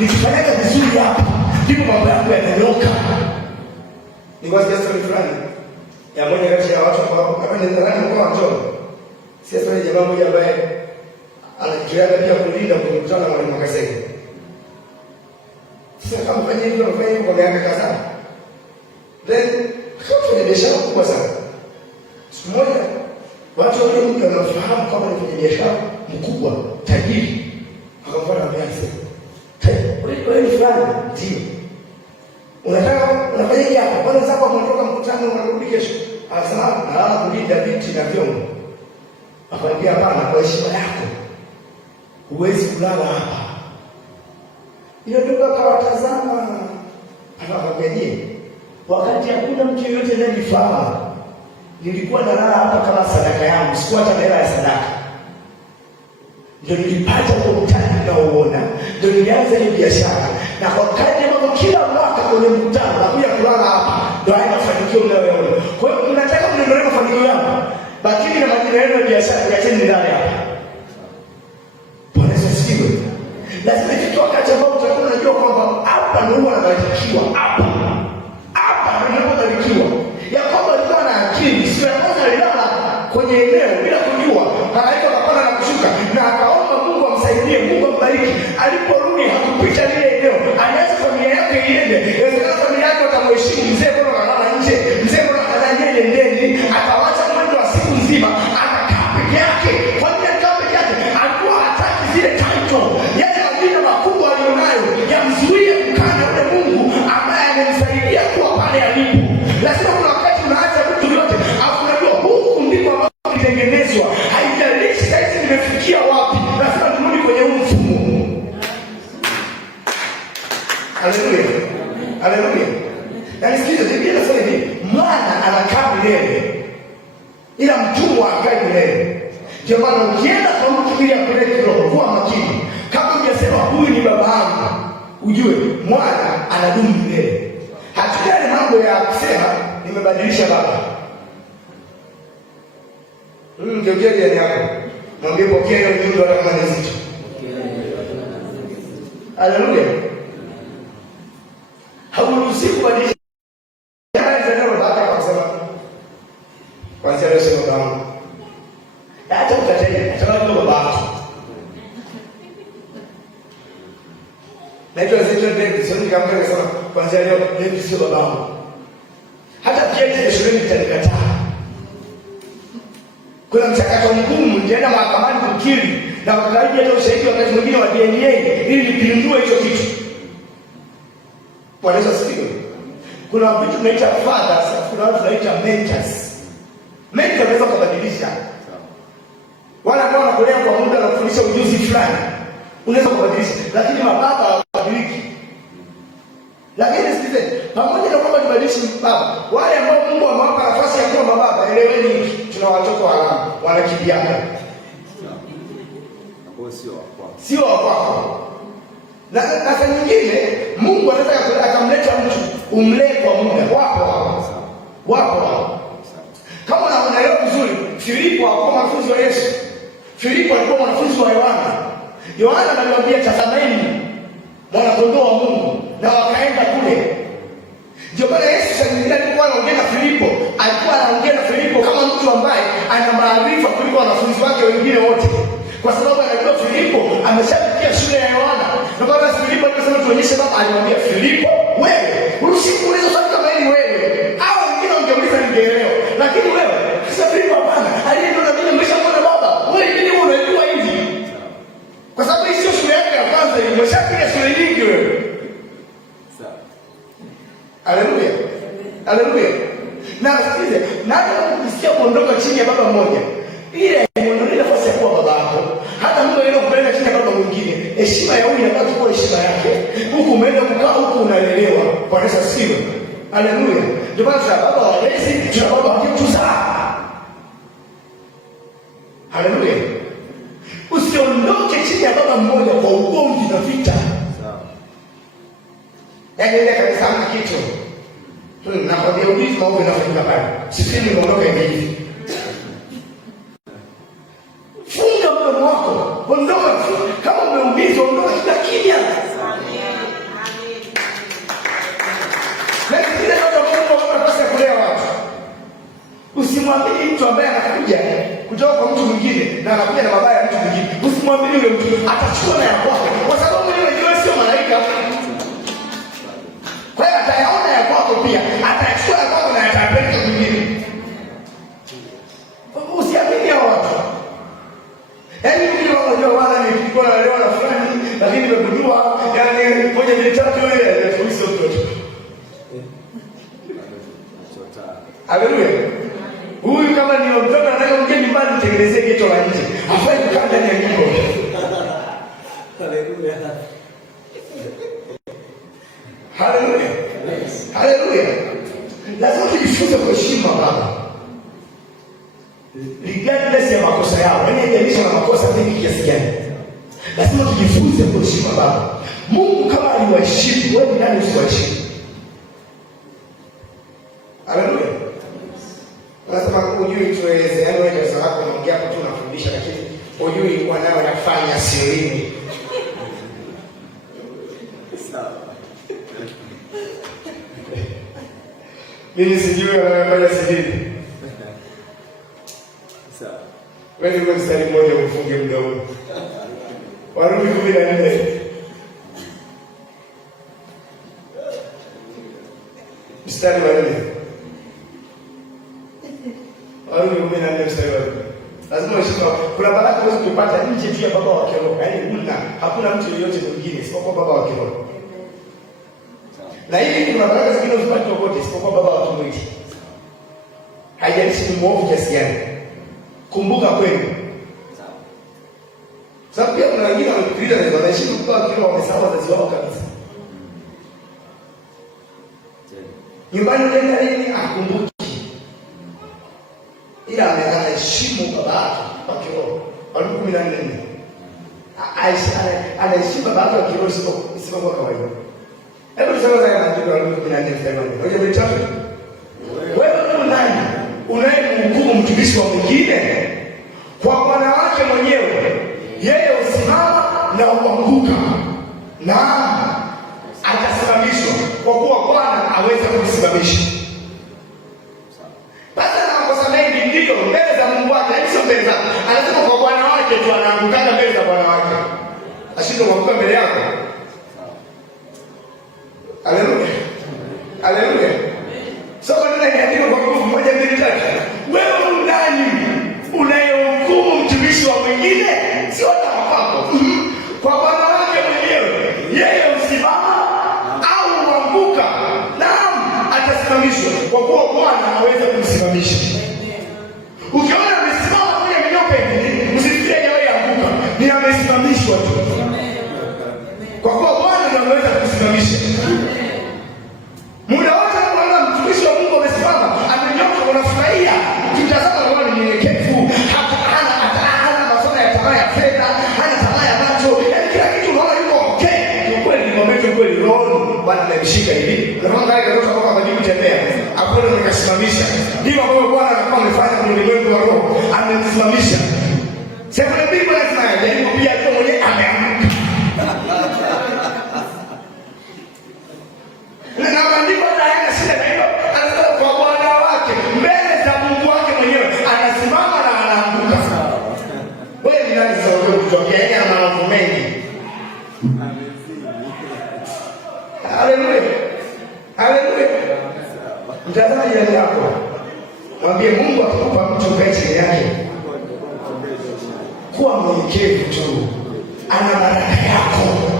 Nikifanyaga vizuri hapa ndipo mambo yangu yananyoka. Ni kwa sababu fulani ya moja kati ya watu ambao kama ni ndani kwa Njombe. Sasa ni jamaa mmoja ambaye anajitolea pia kulinda mkutano na mwalimu Kaseke. Sasa kama fanya hivyo kwa miaka kadhaa. Then kama biashara kubwa sana. Siku moja watu wengi wanafahamu kama ni biashara mkubwa, tajiri. Akamfuata Bwana. Wewe ni fulani, ndio. Unafanya hivi hapa. Bwana zako ametoka mkutano unarudi kesho. Anasema nalala kulinda viti na vyombo. Akamwambia hapana, kwa heshima yako huwezi kulala hapa. Ile ndio akawatazama. Anawaambia, wakati hakuna mtu yeyote anayenifahamu, nilikuwa nalala hapa kama sadaka yangu, sikuwa hata hela ya sadaka. Ndio nilipata kwa mtaji naoona, ndio nilianza hii biashara. Na kwa kadri mambo kila mwaka kwenye mkutano na kuja kulala hapa, ndio haya mafanikio mnayoona. Kwa hiyo mnataka mniendelee mafanikio yangu, lakini na majina yenu ya biashara yacheni ndani hapa. Bwana asifiwe. Lazima kitu wakati ambao utakuwa unajua kwamba hapa ndio huwa anabarikiwa hapa. Hapa ndio anabarikiwa. Ya kwamba alikuwa na akili, sio ya kwanza alilala kwenye eneo bila kujua. Malaika wakapanda na kushuka na akaomba Mungu amsaidie, Mungu ambariki. Aliporudi hakupita lile eneo. Aliacha familia yake iende. Inawezekana familia yake watamheshimu mzee bora analala nje. Mzee bora analala nje ndani, akawacha mwendo wa siku nzima, akakaa peke yake. Kwa nini akakaa peke yake? Alikuwa hataki zile title. Yale majina makubwa alionayo yamzuie kukaa na yule Mungu ambaye amemsaidia kuwa pale alipo. Lazima kuna wakati unaacha vitu vyote, afu unajua huku ndipo ambapo kutengenezwa. Haijalishi sasa nimefikia wapi, lazima turudi kwenye huu mfumo. Haleluya. Haleluya. Na sikiza, Biblia inasema hivi, mwana anakaa milele, ila mtumwa hakai milele. Ndio maana ukienda kwa mtu ili akupeleke kiroho, kuwa makini. Kama hujasema huyu ni baba yangu, ujue mwana anadumu milele. Hatujali mambo ya kusema nimebadilisha baba. Ndio jirani yako. Mwambie pokea hiyo ujumbe hata kama ni zito. Haleluya. Hauruhusi kubadilisha neno baba kwa kusema kwanza leo sema baba. Hata ukataje, atakao baba yako. Naitwa Zito David, sio nikamwambia sana kwanza leo mimi sio babangu. Hata kiasi shuleni kitanikataa. Kuna mchakato mgumu, nenda mahakamani kukiri na wakaidi hata ushahidi wakati mwingine wa DNA ili nipindue hicho kitu. Bwana asifiwe. Kuna vitu tunaita fathers, kuna watu tunaita mentors. Mentor anaweza kubadilisha. Wala ambao wanakulea kwa muda na kufundisha ujuzi fulani, unaweza kubadilisha, lakini mababa hawabadiliki. Lakini sikizeni, pamoja na kwamba tubadilishe baba, wale ambao Mungu amewapa nafasi ya kuwa mababa, eleweni tuna watoto haramu, wanakibiana. Sio wa kwako. Na saa nyingine Mungu anataka akamleta mtu umlee kwa muda. Wapo. Kama unaelewa vizuri, Filipo alikuwa mwanafunzi wa Yesu. Filipo alikuwa mwanafunzi wa Yohana. Yohana anamwambia tazameni mwana kondoo wa Mungu, na wakaenda kule. Ndio maana Yesu sasa alikuwa anaongea na Filipo, alikuwa anaongea na Filipo kama mtu ambaye ana maarifa kuliko wanafunzi wake wengine wote. Kwa sababu anajua Filipo ameshafikia shule ya Yohana. Ndio maana Filipo alisema tuonyeshe baba, alimwambia Filipo, wewe usiulize swali kama hili wewe. Hao wengine wangeuliza ningeelewa. Lakini wewe, sasa Filipo hapana, aliyeona mimi nimeshamwona baba. Wewe nini unajua hivi? Kwa sababu hii sio shule yake ya kwanza, umeshapiga shule nyingi wewe. Sawa. Haleluya. Haleluya. Na sikize, na hata ukisikia kuondoka chini ya baba mmoja, ile ndio nafasi ya kuwa baba yako. Hata Mungu yeye anakupeleka chini ya baba mwingine. Heshima ya huyu inabaki kuwa heshima yake. Huku umeenda kukaa huku unalelewa. Kwa Yesu asifiwe. Haleluya. Ndio maana baba walezi, tuna baba wakituzaa. Haleluya. Usiondoke kila mmoja kwa ugomvi na vita. Yaani ile kabisa hamna kitu. Nakwambia ulizi maovu yanafanyika pale. Sisi nimeondoka hivi. Funga mdomo wako. Ondoka. Kama umeumizwa ondoka kila kimya. Usimwamini mtu ambaye anakuja kutoka kwa mtu mwingine na anakuja na mabaya ya mtu mwingine. Usimwamini yule mtu, atachukua na ya kwako, kwa sababu yeye sio malaika. Kwa hiyo atayaona ya kwako pia, atachukua ya kwako na atapeleka mwingine. Usiamini hao watu. Yaani mimi wanajua wala nilikuwa na leo na fulani, lakini nimegundua yani moja mbili tatu yule anafuisa mtoto. Haleluya. Huyu kama ni mtoto anayeongea nyumbani, tengenezee geto la nje. Afai kukaa ndani ya nyumba. Haleluya. Haleluya. Haleluya. Lazima tujifunze kuheshimu baba. Regardless ya makosa yao. Yaani haijalishi na makosa mengi kiasi gani. Lazima tujifunze kuheshimu baba. Mungu kama aliwaheshimu, wewe ni nani usiwaheshimu? Haleluya. Lazima ujue tueleze, yaani wewe darasa lako unaongea hapo tu unafundisha, lakini ujue wanao wanafanya sirini. Sawa. Mimi sijui wanafanya sirini. Sawa. Wewe ni mstari mmoja ufunge mdomo. Warumi 14. Mstari wa 4. Warumi 14 mstari wa 4. Lazima ushike. Kuna baraka huwezi kupata nje tu ya baba wa kiroho. Yaani hakuna mtu yeyote mwingine isipokuwa baba wa kiroho. Na hivi kuna baraka zingine usipate kokote isipokuwa baba wa kimwili. Haijalishi ni mwovu kiasi gani. Kumbuka kweli. Sababu pia kuna wengine wanafikiria na wanaishi kwa kiroho wamesahau wazazi wao kabisa. Nyumbani unaenda nini? Akumbuki. Ila anaheshimu baba yake kwa kiroho. Warumi 14. Anaheshimu baba yake kwa kiroho sio kwa kawaida. Hebu tuseme sasa katika Warumi 14 mstari wa 1. Hoja mitatu. Wewe ni nani unayemhukumu mtumishi wa mwingine? Kwa Bwana wake mwenyewe yeye usimama na uanguka, na atasimamishwa, kwa kuwa Bwana aweza kumsimamisha. Basi na makosa mengi ndio mbele za Mungu wake, sio mbele zake. Anasema kwa Bwana wake tu anaanguka mbele za Bwana wake. Ashindwe kuanguka mbele yako. Haleluya. Haleluya. Sasa ndio ndio kwa nguvu moja mbili tatu. Wewe ndani unayehukumu mtumishi wa mwingine, sio wako. Kwa Bwana wake mwenyewe yeye usimama au uanguka, naam atasimamishwa, kwa kuwa Bwana aweza kumsimamisha. Ukiona amesimama kwenye minyoka hivi, usifikirie yeye anguka, ni amesimamishwa tu, kwa kuwa Bwana ndiye anaweza kumsimamisha. Muda wote unaona mtumishi wa Mungu amesimama, amenyoka, unafurahia. Kitazama Bwana ni mnyenyekevu, hana masuala ya tamaa ya fedha, hana tamaa ya macho, yaani kila kitu unaona yuko okay. Ni kweli, ni mambo kweli, roho Bwana amemshika hivi. Unaona kale katoto kama majibu tembea, hapo ndio nikasimamisha. Ndivyo ambavyo Bwana anakuwa amefanya kwenye ulimwengu wa roho, amemsimamisha. Sasa kuna Biblia inasema jaribu pia kwa mwenyewe ameamka. Na maandiko hayana shida na hilo. Anasema kwa Bwana wake mbele za Mungu wake mwenyewe anasimama na anaanguka. Wewe ni nani sasa wewe kutokea yeye ana mambo mengi. Haleluya. Haleluya. Mtazamaji jirani yako, mwambie Mungu atakupa mtu ukae chini yake. Kuwa mnyenyekevu tu. Ana baraka yako.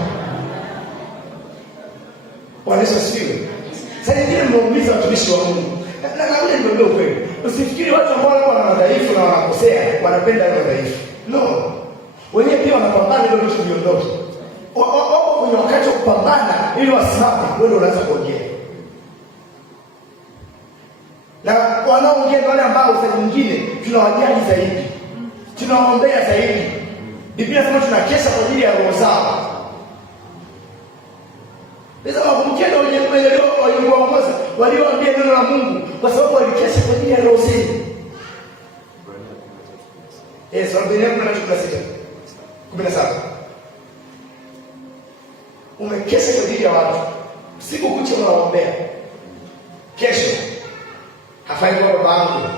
Bwana Yesu asifiwe. Sasa nyingine mnaumiza watumishi wa Mungu. Na ule ndio kweli. Usifikiri watu ambao wana madhaifu na wanakosea wanapenda wale madhaifu. No. Wenyewe pia wanapambana ili vitu viondoke. Wao kwenye wakati wa kupambana ili wasimame, wewe unaanza kuongea. Na wanaoongea wale ambao saa nyingine tunawajali zaidi. Tunawaombea zaidi. Biblia inasema tunakesha kwa ajili ya roho zao. Sasa wakumkenda walioongoza, walioambia neno la Mungu kwa sababu walikesha kwa ajili ya roho zao. Waebrania 16:17. Umekesha kwa ajili ya watu. Siku kucha unawaombea. Kesho hafai kwa baba yangu.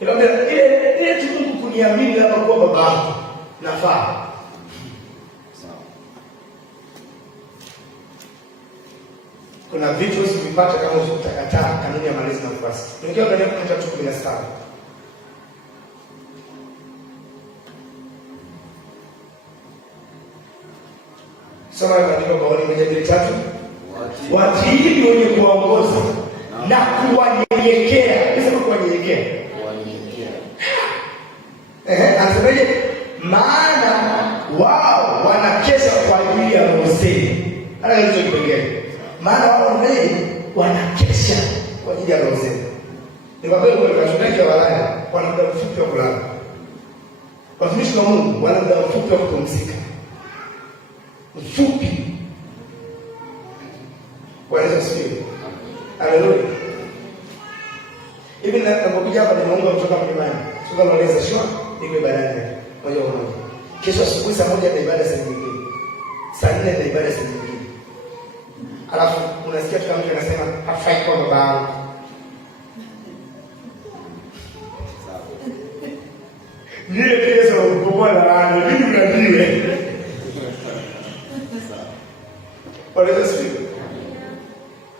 Ile tu Mungu kuniamini labda kwa baba yangu. Nafaa. Kuna vitu usivipata kama utakataa kanuni ya malezi na ufuasi. Tuingia Waebrania 13:17. Soma katika Paulo 1:3. Watiini wenye kuongoza na kuwanyenyekea. Sema kuwanyenyekea. Anasemaje? Maana wao wanakesha kwa ajili ya roho zenu. Hata hizo kipengele. Maana wao wanakesha kwa ajili ya roho zenu. Ni kwa kweli wachungaji wa walaya wana muda mfupi wa kulala. Watumishi wa Mungu wana muda mfupi wa kupumzika. Mfupi. Bwana asifiwe. Haleluya. Hivi ninapokuja hapa nimeomba kutoka mlimani. Sasa naeleza shwa niko ibadani moja kwa moja. Kesho asubuhi saa 1 na ibada saa nyingine. Saa 4 na ibada saa nyingine. Alafu unasikia kama mtu anasema hafai kwa baba yangu. Nile pesa ukoboa na rani, mimi unadiwe. Bwana asifiwe.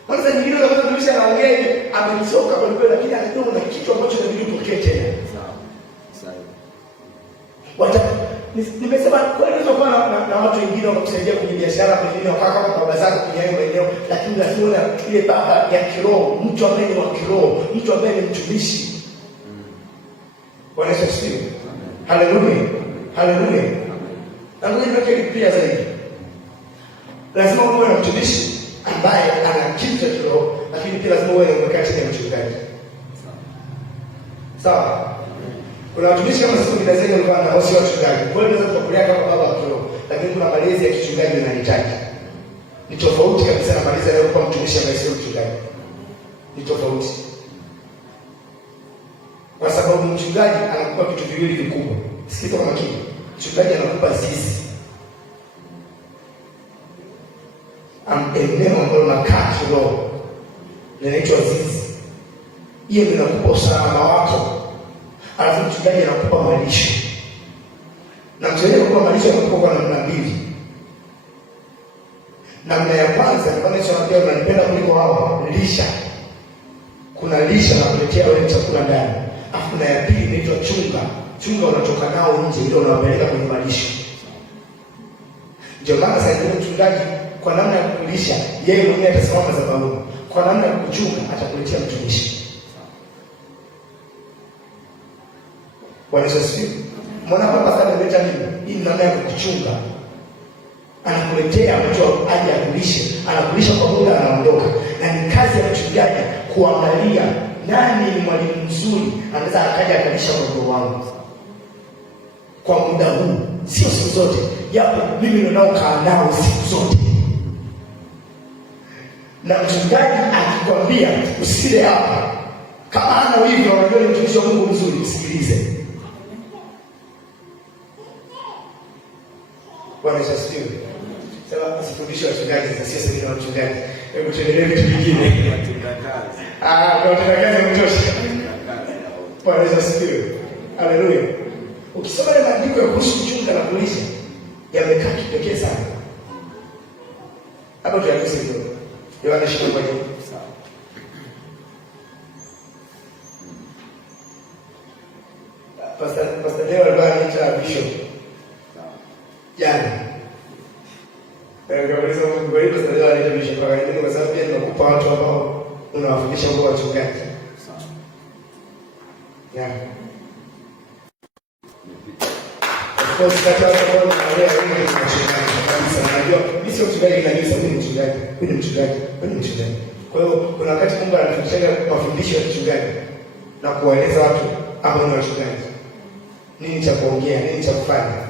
Kwanza nyingine unaweza kumisha anaongea hivi, amemsoka kwa kweli lakini anatoa na kitu ambacho inabidi upokee tena. Sawa. Nimesema kwa nini unakuwa na watu wengine wanakusaidia kwenye biashara pengine wakaka kwa baba zako kwenye hayo maeneo, lakini lazima ile baba ya kiroho, mtu ambaye ni wa kiroho, mtu ambaye ni mtumishi. Bwana asifiwe. Haleluya. Haleluya. Na ngoja niweke pia zaidi. Lazima uwe na mtumishi ambaye ana kitu cha kiroho, lakini pia lazima uwe na mkakati ya mchungaji. Sawa? Kuna watumishi kama sisi tunazeni walikuwa na hosi wa mchungaji. Kwa hiyo tunaweza kukulia kama baba wa kiroho, lakini kuna malezi ya kichungaji yanahitaji. Ni tofauti kabisa na malezi yanayokuwa mtumishi ambaye sio mchungaji. Ni tofauti. Kwa sababu mchungaji anakupa vitu viwili vikubwa. Sikiza kwa makini. Mchungaji anakupa zizi. Eneo ambalo unakaa kiroho linaitwa zizi. Hiyo ndio inakupa usalama wako. Alafu mchungaji anakupa malisho. Na mchungaji anakupa malisho anakupa kwa namna mbili. Namna ya kwanza ni kwamba tunapenda unanipenda kuliko wao, lisha. Kuna lisha na kuletea wewe chakula ndani. Alafu na ya pili inaitwa chunga. Chunga unatoka nao nje ndio unawapeleka kwenye malisho. Ndio maana sasa mchungaji kwa namna ya kulisha, yeye mwenyewe atasimama madhabahuni. Kwa namna ya kuchunga atakuletea mtumishi. Bwana asifiwe. Mbona hapa sasa ameleta nini? Hii namna ya kuchunga. Anakuletea mtu aje akulishe, anakulisha kwa muda anaondoka. Na ni kazi ya mchungaji kuangalia nani ni mwalimu mzuri, anaweza akaja akalisha watoto wangu. Kwa muda huu, sio siku zote. Yapo mimi ninao kaa nao siku zote. Na mchungaji akikwambia usile hapa, kama hana hivyo unajua ni mtumishi wa Mungu mzuri, usikilize. Bwana asifiwe. Sasa asifundishe wachungaji na sisi ni wachungaji. Hebu tuendelee vitu vingine. Kwa utakaza mtosha. Bwana asifiwe. Haleluya. Ukisoma ile maandiko ya kuhusu kuchunga na kulisha yamekaa kipekee sana. Hapo tuanze kidogo. Yohana 20:1. Sawa. Pastor leo alikuwa anaita bishop. Sawa. Jana. Kabisa Mungu kwa hivyo sasa anaita bishop kwa sababu pia tunakupa watu ambao unawafundisha kwa wachungaji. Sawa. Yeah. Kwa sababu kwa wanaelewa wengi ni mchungaji. Kabisa najua mimi sio mchungaji kabisa, mimi ni mchungaji. Mimi ni mchungaji. Mimi ni mchungaji. Kwa hiyo kuna wakati Mungu anatufundisha mafundisho ya kichungaji na kuwaeleza watu ambao ni wachungaji. nini cha kuongea, nini cha kufanya.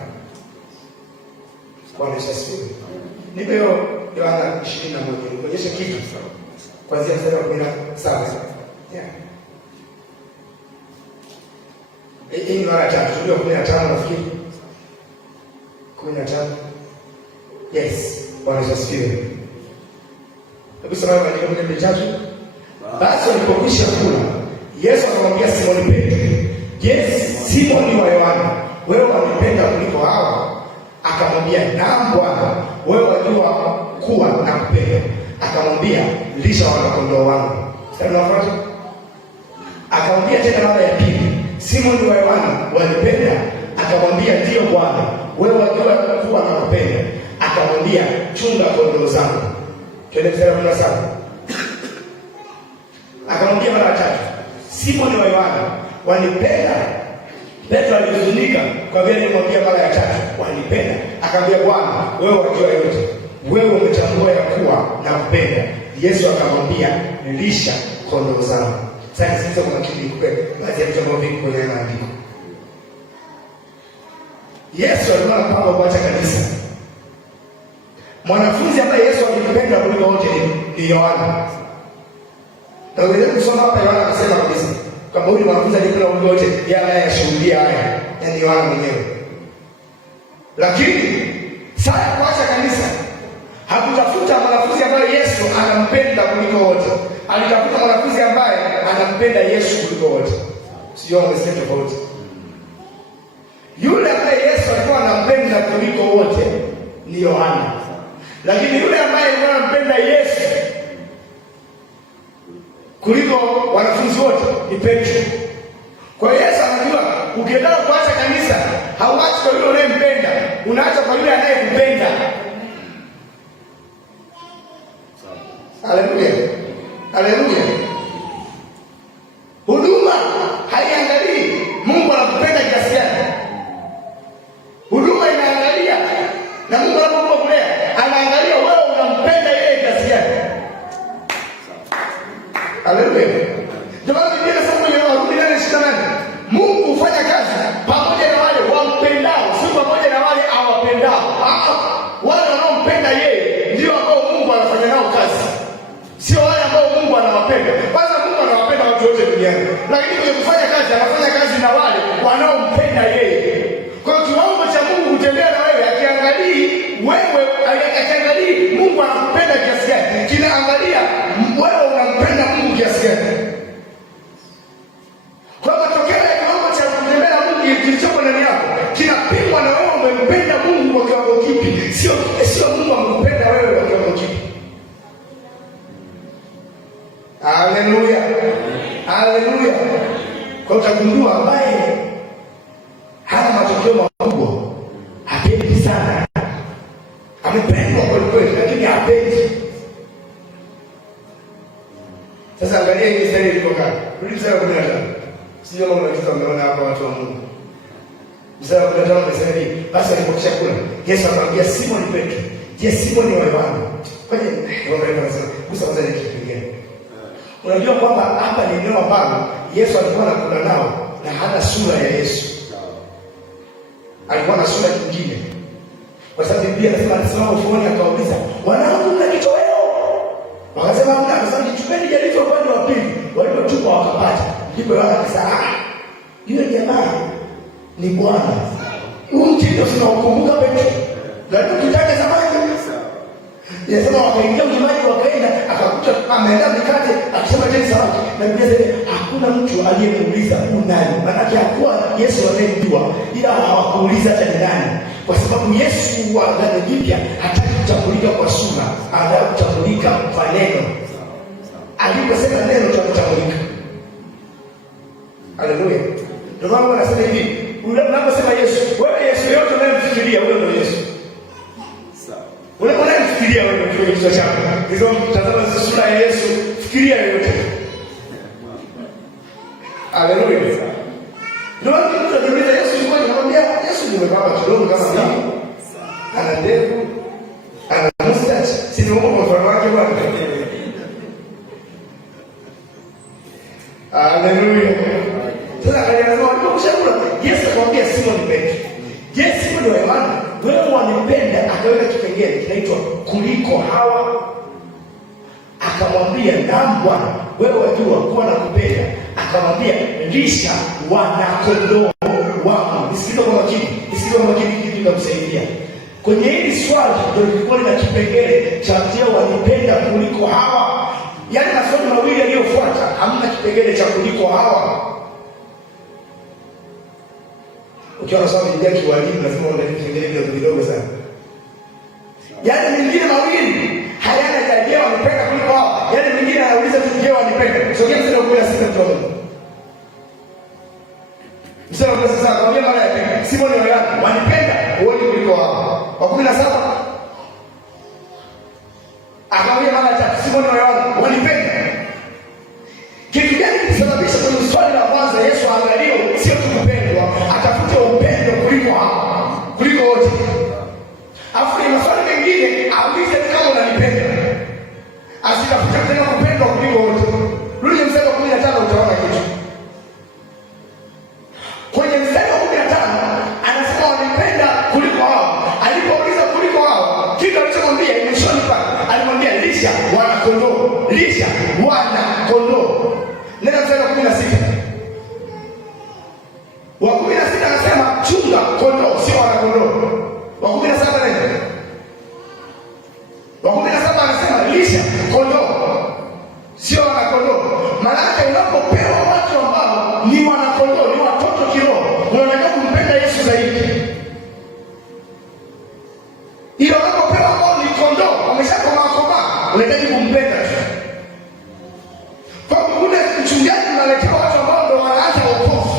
Bwana Yesu asifiwe. Nipe Yohana 21 nikuonyeshe kitu kuanzia mstari wa 17. Hii ni mara tatu, ndio 15 nafikiri. 15. Yes, Bwana Yesu asifiwe. Hebu sema katika kitabu cha basi walipokwisha kula, Yesu akamwambia Simoni Petro, "Je, Simoni wa Yohana, wewe wanipenda kuliko hawa?" Akamwambia, "Naam Bwana, wewe wajua kuwa nakupenda." Akamwambia, "Lisha wana-kondoo wangu." Sasa unafuata? Akamwambia tena mara ya pili, "Simoni wa Yohana, wanipenda?" Akamwambia, "Ndiyo Bwana, wewe wajua kuwa nakupenda." Akamwambia, "Chunga kondoo zangu." Twende mstari wa 17. Akamwambia mara tatu, "Simoni wa Yohana, wanipenda?" Petro alihuzunika kwa vile alimwambia mara ya tatu, "Wanipenda?" Akamwambia, "Bwana, wewe wajua yote. Wewe umetambua ya kuwa nakupenda." Yesu akamwambia, "Lisha kondoo zangu." Sasa sisi kwa makini kwa baadhi ya vitu ambavyo viko kwenye maandiko. Yesu alikuwa anapanga kuacha kanisa. Mwanafunzi ambaye Yesu alimpenda kuliko wote ni Yohana. Na wewe kusoma hapa Yohana anasema kabisa kama huyu mwanafunzi alipenda kuliko wote, yeye anayeshuhudia haya ni Yohana mwenyewe. Lakini sasa kuacha kanisa hakutafuta mwanafunzi ambaye Yesu anampenda kuliko wote. Alitafuta mwanafunzi ambaye anampenda Yesu kuliko wote. Sio wamesema tofauti. Yule ambaye Yesu alikuwa anampenda kuliko wote ni Yohana. Lakini yule ambaye alikuwa anampenda Yesu kuliko wanafunzi wote ni Petro. Kwa hiyo Yesu anajua ukienda kuacha kanisa, hauachi kwa yule unayempenda, unaacha kwa yule anayekupenda. Haleluya. Haleluya. Huduma haiangalii Mungu anakupenda kiasi gani. Huduma inaangalia na Mungu anapokuwa kulea, anaangalia wewe unampenda yeye kiasi gani. Haleluya. Ndio Biblia inasema kwenye Warumi 8:28, Mungu hufanya kazi pamoja na wale wampendao, si pamoja na wale hawapendao. Wale wanaompenda yeye ndio ambao Mungu anafanya nao kazi. Sio wale ambao Mungu anawapenda. Kwanza Mungu anawapenda watu wote duniani. Lakini kwenye kufanya kazi, anafanya kazi na wale wanaompenda yeye. Kwa hiyo kiwango cha Mungu kutembea na wewe, akiangalii wewe, akiangalii Mungu anakupenda kiasi gani, kinaangalia wewe unampenda Mungu kiasi gani. Kwa hiyo matokeo ya kiwango cha kutembea na Mungu kilichopo ndani yako kinapimwa na wewe umempenda Mungu kwa kiwango kipi. Sio Mungu amekupenda wewe kwa kiwango kipi. Haleluya. Haleluya. Kwa utagundua ambaye hana matokeo makubwa hapendi sana. Amependwa kwa kweli lakini hapendi. Sasa angalia hii mstari ilipokaa. Rudi mstari wa 15. Sio kama unaweza kuona hapa watu wa Mungu. Mstari wa 15 unasema hivi, basi alipokwisha kula, Yesu akamwambia Simoni Petro, "Je, Simoni wa Yohana?" Kwaje wao wanasema, "Kusa kwanza ni kipengele." Unajua kwamba hapa ni eneo ambalo Yesu alikuwa anakula nao na hana sura ya Yesu. Alikuwa na sura nyingine. Kwa sababu Biblia inasema ufuoni akauliza, "Wanangu mna kitoweo?" Wakasema hamna, kwa sababu kichupeni jalito upande wa pili. Walipotupa wakapata. Ndipo wakasema, "Yule jamaa ni Bwana." Huu mtindo tunaukumbuka Petro. Ndio tutake zamani. Yasema wakaingia mlimani wakaenda, akakuta ameenda mikate, akisema tena samaki. Na Biblia inasema hakuna mtu aliyemuuliza huyu nani. Maana hakuwa Yesu anayemjua, ila hawakuuliza hata ni nani. Kwa sababu Yesu wa Agano Jipya hataki kutambulika kwa sura, anataka kutambulika kwa neno. Aliposema neno tutatambulika. Haleluya. Ndio maana wanasema hivi, unaposema Yesu, wewe Yesu yote unayemfikiria wewe ndio Yesu. Unamfikiria wewe kwa kichwa chako. Hizo tazama sura ya Yesu, fikiria yote. Haleluya. Ndio mtu anajiuliza Yesu ni nani? Anamwambia Yesu ni baba kidogo kama mimi. Ana ndevu, ana mustache, si ni Mungu mfano wake Bwana. Haleluya. Sasa anasema alipokushakula Yesu akamwambia wanipenda, akaweka kipengele kinaitwa kuliko hawa. Akamwambia, naam Bwana, wewe wajua kuwa nakupenda. Akamwambia, lisha wana-kondoo wangu. Nisikilize kwa makini, kitu kitamsaidia kwenye hili swali. Ndio kilikuwa na kipengele cha je, wanipenda kuliko hawa? Yaani maswali mawili yaliyofuata hamna kipengele cha kuliko hawa. Ukiwa unasoma Biblia kiwalimu lazima uangalie kipengele kidogo sana. Yaani mingine mawili hayana je, wanipenda kuliko hawa? Yaani mingine anauliza tu je, wanipenda. Sogea mstari wa 16 tuone. Mstari wa 16 akamwambia mara ya pili, Simoni wa Yohana, wanipenda uone kuliko hawa? Wa 17 akamwambia mara ya tatu, Simoni wa Yohana, wanipenda? Kitu gani kilisababisha kwenye swali la kwanza Yesu aangalie sio tu kupendwa, atafute upendo kuliko hawa, kuliko wote. Afu ni maswali mengine aulize kama unanipenda. Asitafute tena kupendwa kuliko wote. Rudi mstari wa 15 utaona kitu. Kwenye mstari wa 15 anasema wanipenda kuliko hawa. Alipouliza kuliko hawa, kitu alichomwambia imeshoni pale. Alimwambia lisha wana-kondoo, lisha wana-kondoo. Nenda mstari wa 16. Wa 16 anasema chunga kondoo, sio wana-kondoo. Wa 17 nenda. Wa 17 anasema lisha kondoo, sio wana-kondoo. Maana yake unapopewa watu ambao ni wana-kondoo, ni watoto kiroho, unataka kumpenda Yesu zaidi. Ila unapopewa ambao ni kondoo, wameshakomaa, unahitaji kumpenda tu. Kwa kuna mchungaji unaletea watu ambao ndio wanaanza wokovu,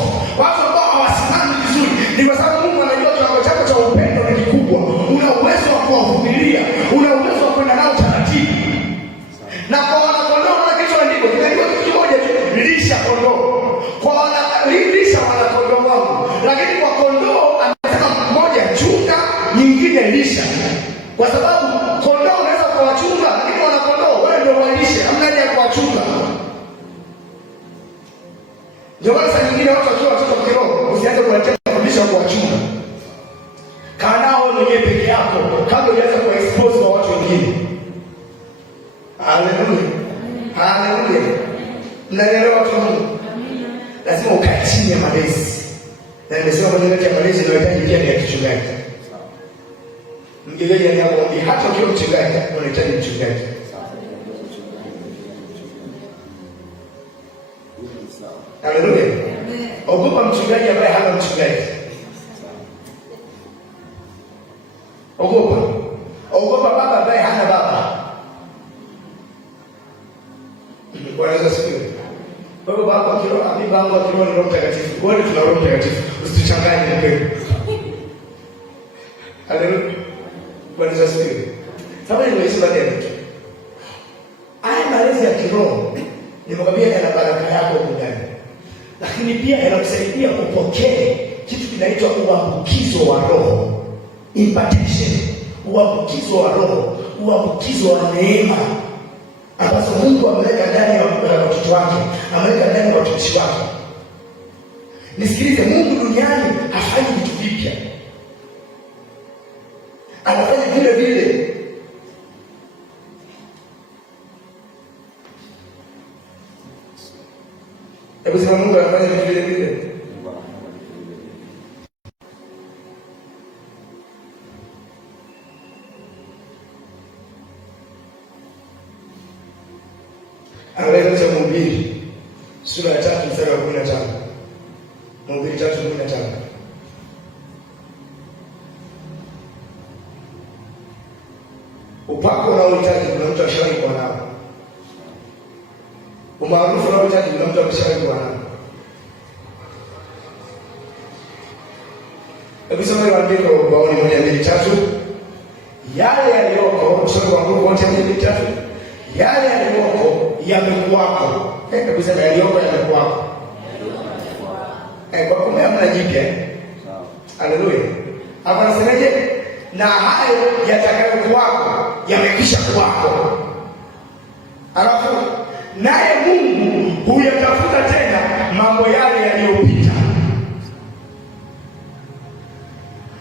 watu ambao hawasimami vizuri. Ni kwa sababu Mungu anajua kiwango chako cha upendo ni kikubwa. Una uwezo wa kuwavumilia, una uwezo wa kwenda nao taratibu. Na kwa wana-kondoo na kitu andiko, kinajua kitu kimoja tu, lisha kondoo. Kwa lisha wana-kondoo wangu. Lakini kwa kondoo anasema mmoja chunga, nyingine lisha. Kwa sababu kondoo unaweza kuwachunga, lakini wana-kondoo wewe ndio walishe, hamna haja ya kuwachunga. Ndio maana saa nyingine watu wakiwa watoto kiroho, usianze kuwaletea mafundisho ya kuwachunga. Kaa nao mwenyewe peke yako kabla hujaanza kuexpose kwa watu wengine. Haleluya. Haleluya. Mnaelewa watu wa Mungu? Lazima ukae chini ya malezi. Na nimesema kwenye leti ya malezi unahitaji pia ni ya kichungaji. Mgeni anakuambia hata ukiwa mchungaji unahitaji mchungaji. Haleluya. Ogopa mchungaji ambaye hana mchungaji. Ogopa baba ambaye hana baba. Bwana Yesu asifiwe. Baba baba kiroho, baba wangu kiroho ni Roho Mtakatifu. Wote tuna Roho Mtakatifu. Usituchanganye mpendo. Haleluya. Bwana Yesu asifiwe. Sababu ni Yesu baadaye. Haya malezi ya kiroho nimwambia yana baraka yako ndani. Lakini pia yanakusaidia kupokea kitu kinaitwa uambukizo wa roho. Impartation. Uambukizo wa roho, uambukizo wa neema ambazo Mungu ameweka ndani ya watoto wake, ameweka ndani ya watumishi wake. Nisikilize, Mungu duniani hafanyi vitu vipya. Anafanya vile vile. Hebu sema Mungu anafanya vile vile. Angalia cha Mhubiri sura ya 3 mstari wa 15. Mhubiri 3:15. Upako unaohitaji kuna mtu ashawahi kuwa nao. Umaarufu unaohitaji kuna mtu ameshawahi kuwa nao. Hebu soma ile andiko ubaoni 1-2-3. Yale yaliyoko sura ya 1-2-3. Yale yaliyoko yamekuwako. Hebu sema yaliyoko yamekuwako. Kwa kumbe hamna jipya. Sawa. Haleluya. Hapa nasemaje? Na hayo yatakayokuwako yamekwisha kuwako. Alafu naye Mungu huyatafuta tena mambo yale yaliyopita.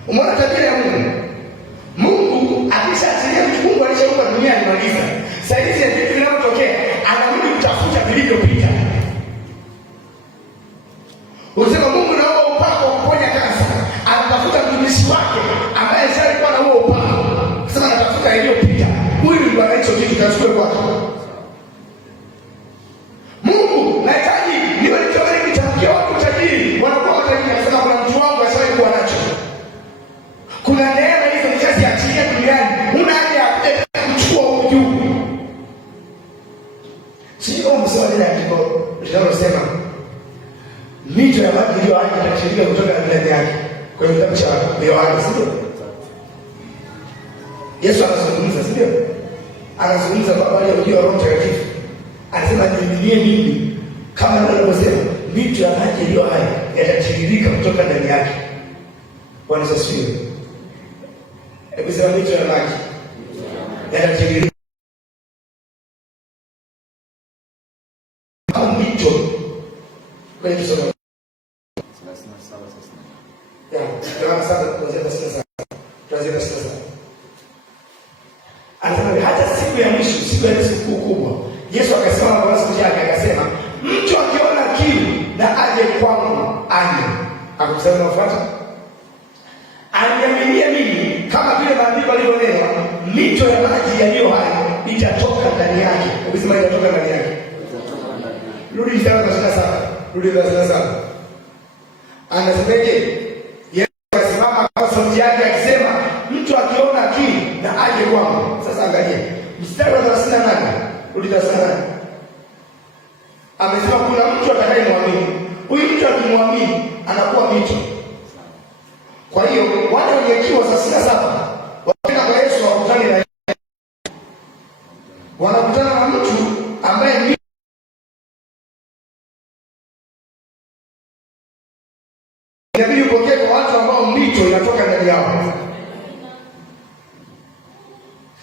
Umeona tabia ya Mungu? Akishaachilia mtu, Mungu alishaumba dunia alimaliza. Sasa hizi vitu vinavyotokea anarudi kutafuta vilivyopita. Unasema Mungu naomba upako wa kuponya kansa. Anatafuta mtumishi wake ambaye alikuwa na huo upako. Sasa anatafuta iliyopita. Huyu ndio anaitwa kitu kachukue kwake. Mungu nahitaji niwe nikiwahi kutamkia watu tajiri. Wanakuwa matajiri. Anasema kuna mtu wangu ashawahi kuwa nacho. Kuna neema hizo nishaziachilia duniani. Huna haja ya kuchukua huko juu. Sio kama msema ile andiko linalosema mito ya maji iliyo hai itatiririka kutoka ndani yake. Kwenye kitabu cha Yohana, sio? Yesu anazungumza, sio? Anazungumza kwa habari ya ujio wa Roho Mtakatifu. Anasema niaminie mimi, kama nilivyosema, mito ya maji iliyo hai yatatiririka kutoka ndani yake. Bwana asifiwe. Hebu sema mito ya maji yatatiririka. Au mito kwenye kusoma. Anasema hata siku ya mwisho, siku ya siku kubwa, Yesu akasema kwa siku yake, akasema mtu akiona kiu na aje kwangu anywe. Akamsema nafuata, aniaminie mimi, kama vile maandiko yalivyonena, mito ya maji yaliyo hai itatoka ndani yake. Ukisema itatoka ndani yake, rudi mstari wa 27. Rudi mstari wa 27. Anasemaje? Yesu akasimama kwa sauti yake akisema, mtu akiona kiu na aje kwangu. Sasa angalia mstari wa 38. Rudi 38. Amesema kuna mtu atakayemwamini. Huyu mtu akimwamini anakuwa mito. Kwa hiyo wale wenye kiu wa 37 wakifika kwa Yesu wakutane na wanakutana na mtu ambaye ni inabidi upokee kwa watu ambao mito inatoka ndani yao.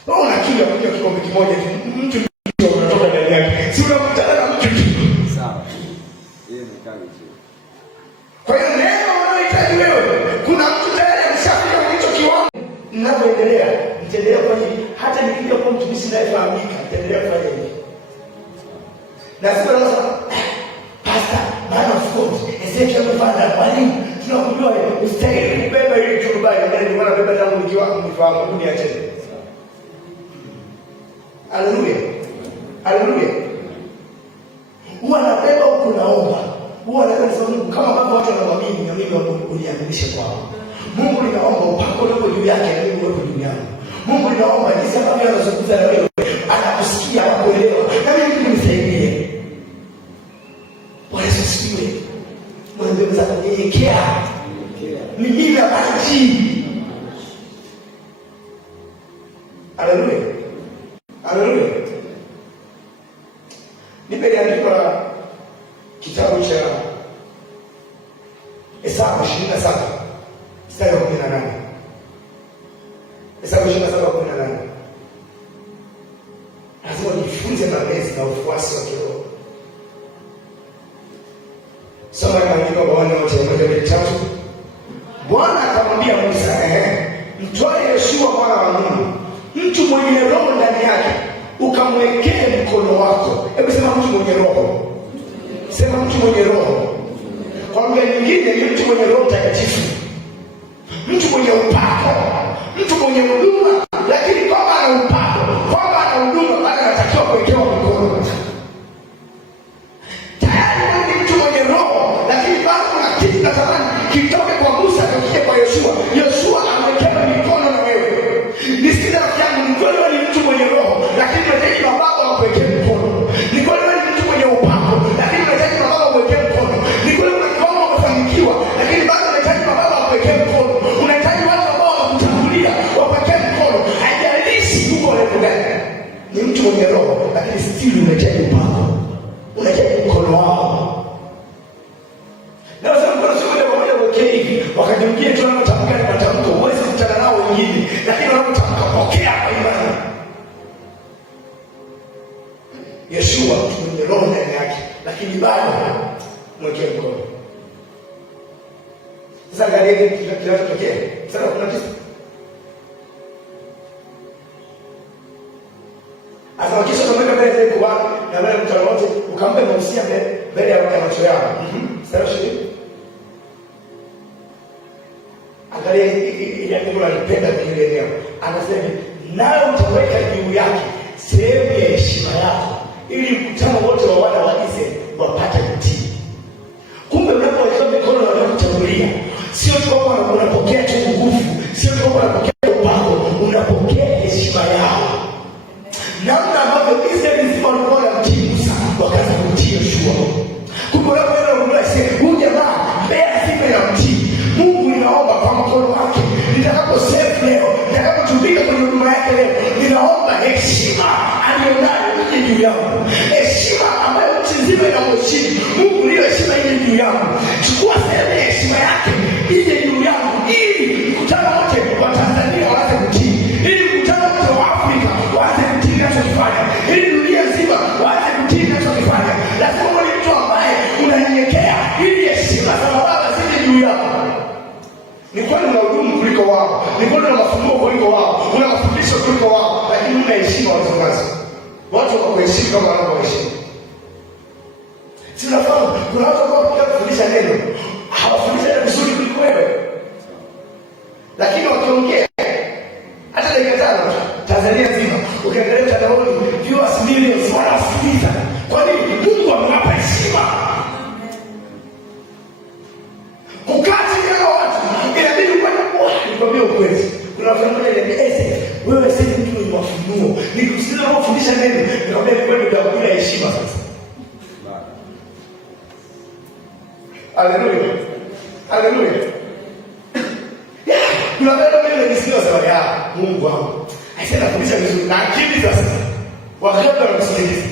Wewe una kiu ya kunywa kikombe kimoja tu, mtu mito unatoka ndani yake. Si unakutana na mtu tu. Sawa. Yeye ni kali tu. Kwa hiyo neema unayohitaji wewe, kuna mtu tayari ameshafika kwenye hicho kiwango. Ninapoendelea, nitaendelea kufanya hata nikija kuwa mtumishi anayefahamika, nitaendelea kufanya hivi. Na sio sasa pastor, man of God, Ezekiel Mfanda, mwalimu, tunakujua ustahili kubeba ili tukubali, ndio maana beba tangu nikiwa mfahamu dunia tena. Haleluya. Haleluya. Huwa nabeba huko naomba. Huwa nasema Mungu, kama baba watu wanamwamini na mimi uniaminishe kwao. Mungu ninaomba upako ulipo juu yake na mimi uwepo juu yangu. Mungu ninaomba jinsi ambavyo anazungumza na wewe, anakusikia, anakuelewa. Na mimi nisaidie. Bwana asifiwe. Mungu mzako nyenyekea. Mimi na maji. Haleluya. Haleluya. Nipe andiko la kitabu cha Hesabu 27 mstari wa 18. Hesabu 27:18. Lazima nijifunze malezi na ufuasi wa kiroho. Soma maandiko kwa wana wote 1-3. Bwana akamwambia Musa, mtwae Yoshua mwana wa Nuni, mtu mwenye roho ndani yake, ukamwekee mkono wako. Hebu sema mtu mwenye roho. Sema mtu mwenye roho. Kwa lugha nyingine ni mtu mwenye Roho Mtakatifu, mtu mwenye upako, mtu mwenye huduma. Lakini kama ana upako, kama ana huduma, bado anatakiwa kuwekewa mkono. Tayari ni mtu mwenye roho, lakini bado kuna kitu natamani kitoke kwa Musa na kije kwa Yoshua. Yoshua amewekewa mikono na wewe. Nisikize rafiki yangu, ni kweli wewe ni mtu mwenye roho, lakini unahitaji mababa wakuwekee mkono. Ni kweli wewe ni mtu mwenye upako, lakini unahitaji mababa wakuwekee mkono. Ni kweli umefanikiwa, lakini bado unahitaji mababa wakuwekee mkono. Unahitaji watu ambao wanakutangulia wakuwekee mkono. Haijalishi uko level gani. Ni mtu mwenye roho, lakini still unahitaji upako. Unahitaji mkono wao. Na sasa mkono sio moja kwa moja uwekee hivi. Wakati mwingine tunatamka ni matamko, huwezi kukutana nao wengine, lakini wanapotamka pokea kwa imani. Yeshua mtu mwenye roho ndani yake, lakini bado mwekee mkono. Sasa angalia kinachotokea. Sasa kuna kitu. Akawakisha kumweka mbele za kuhani na mbele mkutano wote, ukampa mausia mbele ya macho yao. Sasa angalia ile neno alipenda kile eneo. Anasema nayo utaweka juu yake sehemu ya heshima yako, ili mkutano wote wa wana wa Israeli wapate kutii. Kumbe unapoweka mikono na kutangulia, sio tu kwamba unapokea tu nguvu, sio tu kwamba unapokea upako, unapokea heshima yao. Namna ambavyo Israeli nzima walikuwa wanamtii Musa, wakaanza kumtii Yoshua. Kumbe unapoenda kumwambia huyu jamaa mbele nzima inamtii Mungu, ninaomba kwa mkono wake, nitakapo save leo, nitakapotumika kwenye huduma yake leo, ninaomba heshima alionayo ije juu yangu. Heshima ambayo nchi nzima inamheshimu Mungu, hiyo heshima ije juu yangu. Chukua sehemu ya heshima yake ije juu yangu, ili mkutano wote wa Tanzania waanze kutii, ili mkutano wote wa Afrika waanze kutii ninachokifanya, ili dunia nzima waanze kutii ninachokifanya. Lazima uwe mtu ambaye unanyenyekea, ili heshima za Baba zije juu yako. Ni kweli una hudumu kuliko wao, ni kweli una mafunuo kuliko wao, una mafundisho kuliko wao, lakini una heshima wazongazi. Watu wakuheshimu kama wanavyoheshimu. Sinafahamu kuna watu ambao wanataka kufundisha neno, hawafundisha neno vizuri kuliko wewe, lakini wakiongea hata dakika 5 Tanzania nzima ukiangalia mtandaoni viewers millions wanasikiliza. Kwa nini? Mungu amewapa heshima. Kukaa chini ya watu inabidi nikwambie ukweli. Kuna watu ambao wewe sasa mtu mwenye mafunuo, nikusikiza unafundisha neno, nikwambia kweli utakula heshima sasa. Haleluya. Haleluya. Kuna watu ambao nisikia sababu ya Mungu wangu. Aisha nafundisha vizuri na akili sasa. Wakati wanakusikiliza.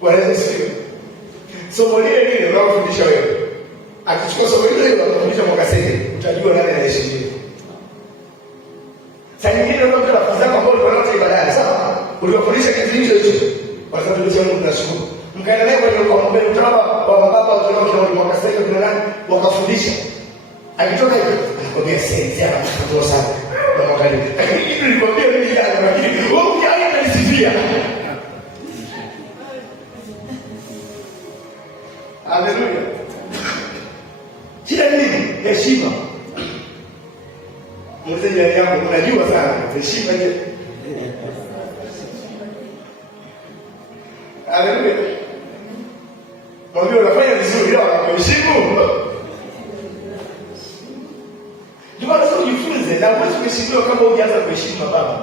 Bwana Yesu. Somo lile unalofundisha wewe, akichukua somo lile unalofundisha mwaka sasa, utajua nani anaheshimiwa. Sasa nyingine unakuta nafasi yako ambayo ulikuwa nayo ibadani, sawa? Uliwafundisha kitu hicho. Kwa sababu ndio Mungu tunashukuru. Mkaendelea kwenye ukombe mtaba wa baba wa kwa mwaka sasa kuna nani wakafundisha. Akitoka hiyo anakwambia sasa anakutoa sana. Na mwangalie. Lakini nilikwambia mimi jana, lakini wewe unajua unanisifia. Haleluya. Shida nini? Heshima. Mzee jirani yako unajua sana heshima ile. Haleluya. Mwambie unafanya vizuri leo unakuheshimu. Ndio lazima ujifunze na uweze kuheshimiwa kama hujaanza kuheshimu baba.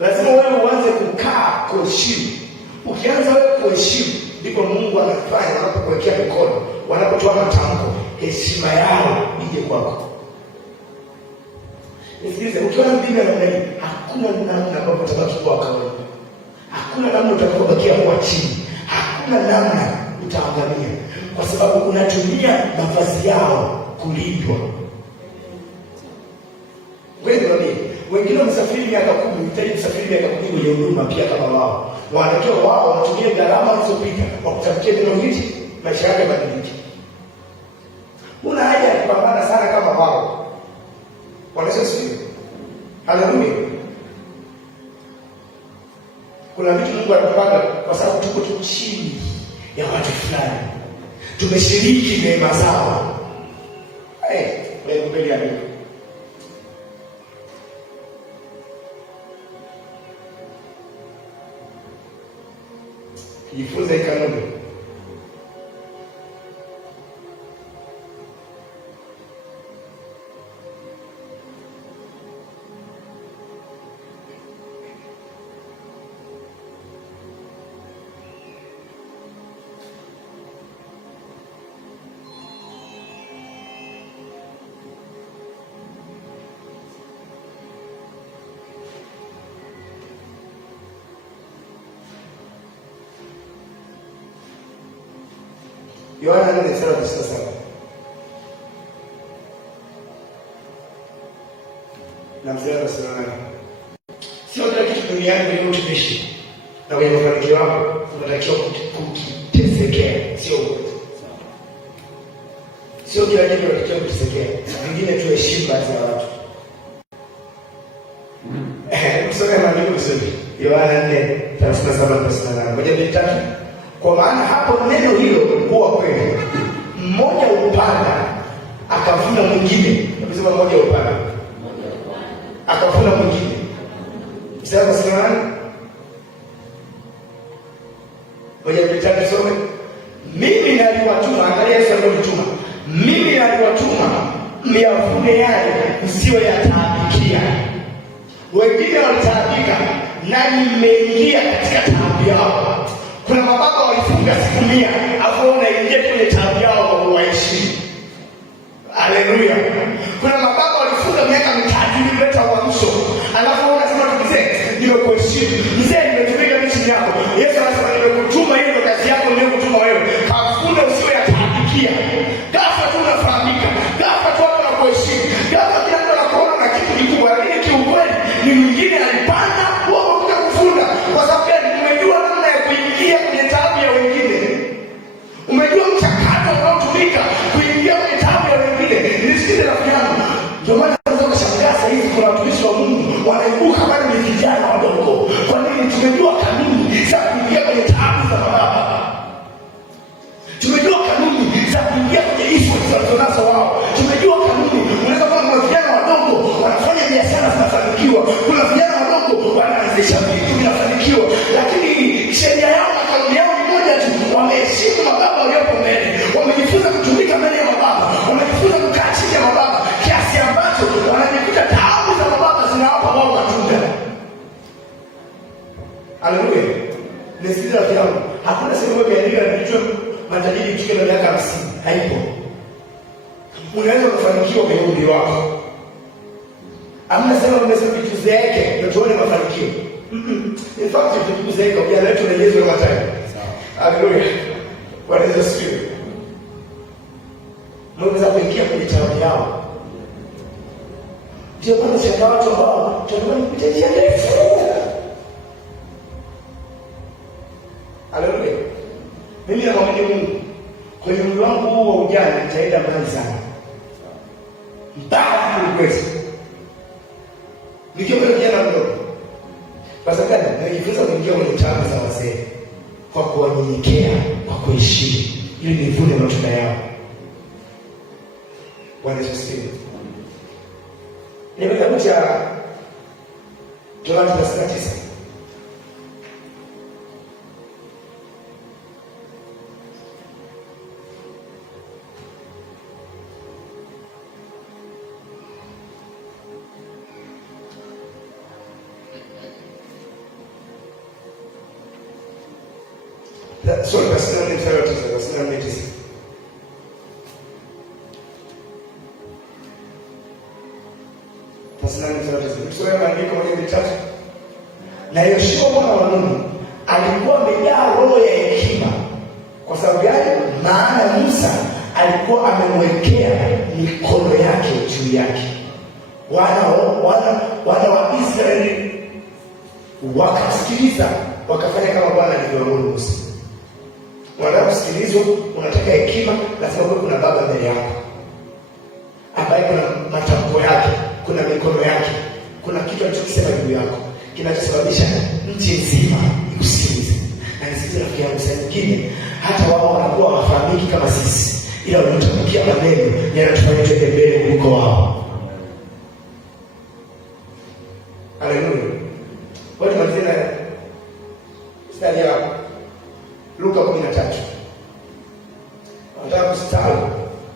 Lazima wewe uanze kukaa kuheshimu. Ukianza wewe kuheshimu, ndipo Mungu anafanya anapokuwekea mikono, wanapotoa matamko, heshima yao ije kwako. Nisikilize, ukiona Biblia namna hii, hakuna namna ambapo utabaki kwa kawaida. Hakuna namna utakapobakia kwa chini. Hakuna namna utaangamia, kwa sababu unatumia nafasi yao kulindwa. Wengine wamesafiri miaka 10, hitaji kusafiri miaka 10 kwenye huduma pia kama wao. Wanatakiwa wao wanatumia gharama zilizopita kwa kutamkia neno hili, maisha yake badilike. Una haja ya kupambana sana kama wao. Wanaweza sisi. Haleluya. Kuna vitu Mungu anapanga kwa sababu tuko tu chini ya watu fulani. Tumeshiriki neema zao. Wewe mbele ya Mungu. Jifunze kanuni. Yohana 4:37. Na mzee anasema sio kila kitu duniani ni utumishi. Na wewe mafanikio yako unatakiwa kukitesekea, sio kila kitu unatakiwa kutesekea. Vingine tu heshima za watu. Tusome maandiko vizuri. Yohana 4:37-38. Ngoja nitatu. Kwa maana hapo neno hilo huwa kweli. Mmoja upanda akavuna mwingine. Nasema mmoja upanda akavuna mwingine. Sasa sema ngoja nitatu tusome. Mimi naliwatuma, angalia Yesu aliyotuma. Mimi naliwatuma myavune yale msiyoyataabikia. Wengine walitaabika, nanyi mmeingia katika taabu yao. Kuna mababa walifunga siku 100, afu wanaingia kwenye taabu yao waishi. Haleluya. Kuna mababa walifunga miaka 3 ili kuleta uamsho. Alafu wanasema mzee, nimekuheshimu. Mzee, nimetumika chini yako. Yesu anasema nimekutuma, hiyo ndio kazi yako, nimekutuma wewe. Kafuna usiyoyataabikia. Ghafla tu unafahamika. Ghafla tu watu wanakuheshimu. Ghafla kila mtu anakuona na kitu kikubwa, lakini kiukweli ni mwingine alipanda wao kuja kufunda. Kwa sababu umejua namna ya kuingia kwenye taabu ya wengine. Umejua mchakato unaotumika kuingia kwenye taabu ya wengine. Nisikize rafiki yangu. Ndio maana tunaweza kushangaa sasa hivi kuna watumishi wa Mungu wanaibuka bado ni vijana wadogo. Kwa nini? Tumejua kanuni za kuingia kwenye taabu za baba. Tumejua kanuni za kuingia kwenye ishu zinazonazo wao. Tumejua kanuni. Unaweza kuwa kuna vijana wadogo wanafanya biashara zinafanikiwa. Kuna vijana wadogo wanaanzisha vitu vinafanikiwa. Lakini sheria yao na kanuni yao ni moja tu. Wameheshimu mababa waliopo mbele. Wamejifunza kutumika mbele ya mababa. Wamejifunza kukaa chini ya mababa. Kiasi ambacho wanajikuta taabu za mababa zinawapa wao matunda. Haleluya. Nisikize rafiki yangu. Hakuna sehemu imeandikwa ndicho matajiri kike na miaka 50. Haipo. Unaweza kufanikiwa kwenye umri wako. Hamna sema umesema vitu zake ndio tuone mafanikio. In fact vitu zake kwa jana letu na Yesu wa Mathayo. Haleluya. Bwana Yesu asifiwe. Mweza kuingia kwenye taabu yao. Ndio maana shaka watu ambao tunaona kupita njia ndefu. Haleluya. Mimi namwamini Mungu. Kwenye umri wangu huu wa ujana nitaenda mbali sana. Mbali kweli. Nikiwa kijana mdogo. Kwa sababu najifunza kuingia kwenye taabu za wazee kwa kuwanyenyekea, kwa kuheshimu ili nivune matunda yao. Bwana Yesu asifiwe. Nimekuja Yohana 9. Sorry, basi na mstari wa 9, basi na 9. Basi na mstari wa 9. Tusome maandiko moja mitatu. Na Yoshua mwana wa Nuni alikuwa amejaa roho ya hekima. Kwa sababu gani? Maana Musa alikuwa amemwekea mikono yake juu yake. Wana wa Israeli wakasikiliza, wakafanya kama Bwana alivyoamuru Musa. Unataka kusikilizwa, unataka hekima, lazima kuna baba mbele yako ambaye kuna matamko yake, kuna mikono yake, kuna kitu alichokisema juu yako kinachosababisha nchi nzima ikusikilize. Na nisikize rafiki yangu, saa nyingine hata wao wanakuwa hawafahamiki kama sisi, ila wanatamkia maneno yanatufanya tuende mbele kuliko wao. Haleluya. Watu mazina stadi ya Luka 13. Nataka kustawi,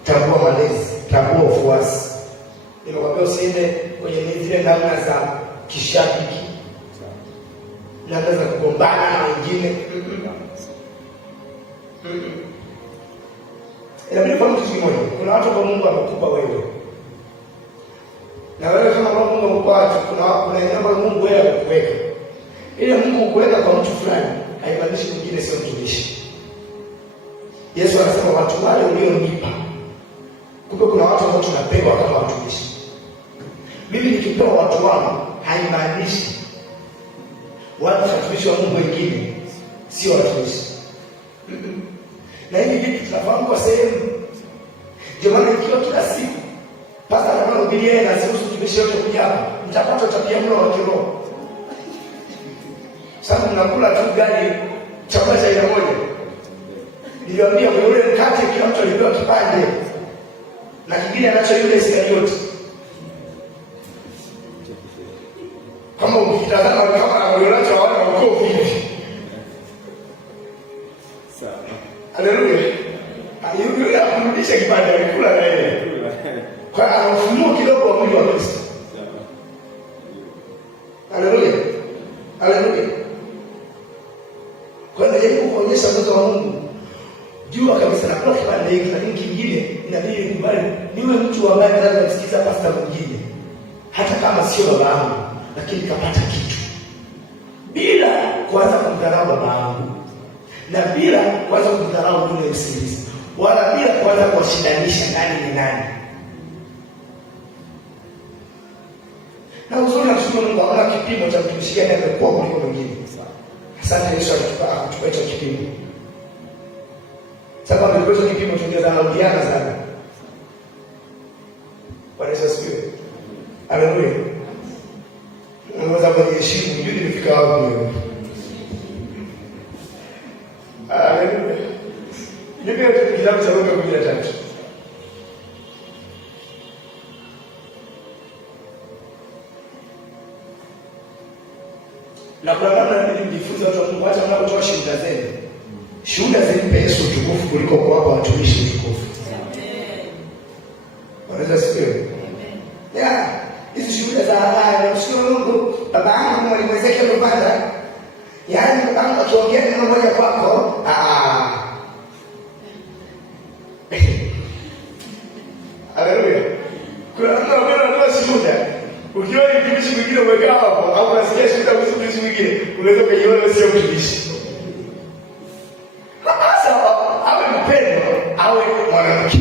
tambua malezi, tambua ufuasi. Nimekwambia usiende kwenye zile namna za kishabiki, namna za kugombana na wengine. Inabidi kwa mtu kimoja. Kuna watu kwa Mungu amekupa wewe. Na wewe kama Mungu amekupa watu, kuna jambo la Mungu wewe amekuweka. Ile Mungu kuweka kwa mtu fulani haimaanishi mwingine sio mtumishi. Yesu anasema watu wale ulionipa. Kumbe kuna watu ambao tunapewa kama watumishi. Mimi nikipewa watu wangu haimaanishi watumishi wa Mungu wengine sio watumishi. Na hivi vitu tunafahamu kwa sehemu. Ndio maana ikiwa kila siku pasta anahubiri yeye na siruhusu tumishi yote kuja, mtapata tabia mlo wa kiroho. Sababu mnakula tu gari chakula cha aina moja. Niliwaambia kwa ule mkate kila mtu alipewa kipande na kingine anacho yule Iskarioti. Kama ukitazama kama anacho hawana ukoo hivi. Sawa. Haleluya. Yule akurudisha kipande alikula na yeye. Kwa anafunua kidogo wa mwili wa Kristo. Haleluya. Haleluya. Kwa nini kuonyesha mtoto wa Mungu? Jua kabisa nakula kipande hiki, lakini kingine inabidi nikubali niwe mtu ambaye naweza kusikiza pastor mwingine. Hata kama sio baba yangu, lakini kapata kitu. Bila kuanza kumdharau baba yangu. Na bila kuanza kumdharau yule msikilizaji. Wala bila kuanza kuwashindanisha nani ni nani. Na uzuri na kushukuru Mungu hakuna kipimo cha mtumishi gani amekuwa kuliko mwingine. Asante Yesu alitupa hicho kipimo. Sasa kwa hicho kipimo tungeza na udiana sana. Bwana Yesu asifiwe. Haleluya. Unaweza kujiheshimu, hujui nilifika wapi leo. Haleluya. Ndio kitabu cha Luka 13. Na kwa namna nilijifunza watu wa Mungu hata wanapotoa shuhuda zenu. Shuhuda zimpe Yesu utukufu kuliko kuwapa watumishi utukufu. Amen. Wanaweza sikia? Amen. Hizi shuhuda za haya namshukuru Mungu, baba yangu alimwezesha kupanda. Yaani baba yangu akiongea neno moja kwako, haleluya. Kuna mtu anatoa shuhuda. Ukiona mtumishi mwingine umekaa hapo au unasikia shuhuda kuhusu mtumishi mwingine, unaweza kuiona sio mtumishi. Sasa awe mpendo, awe mwanamke.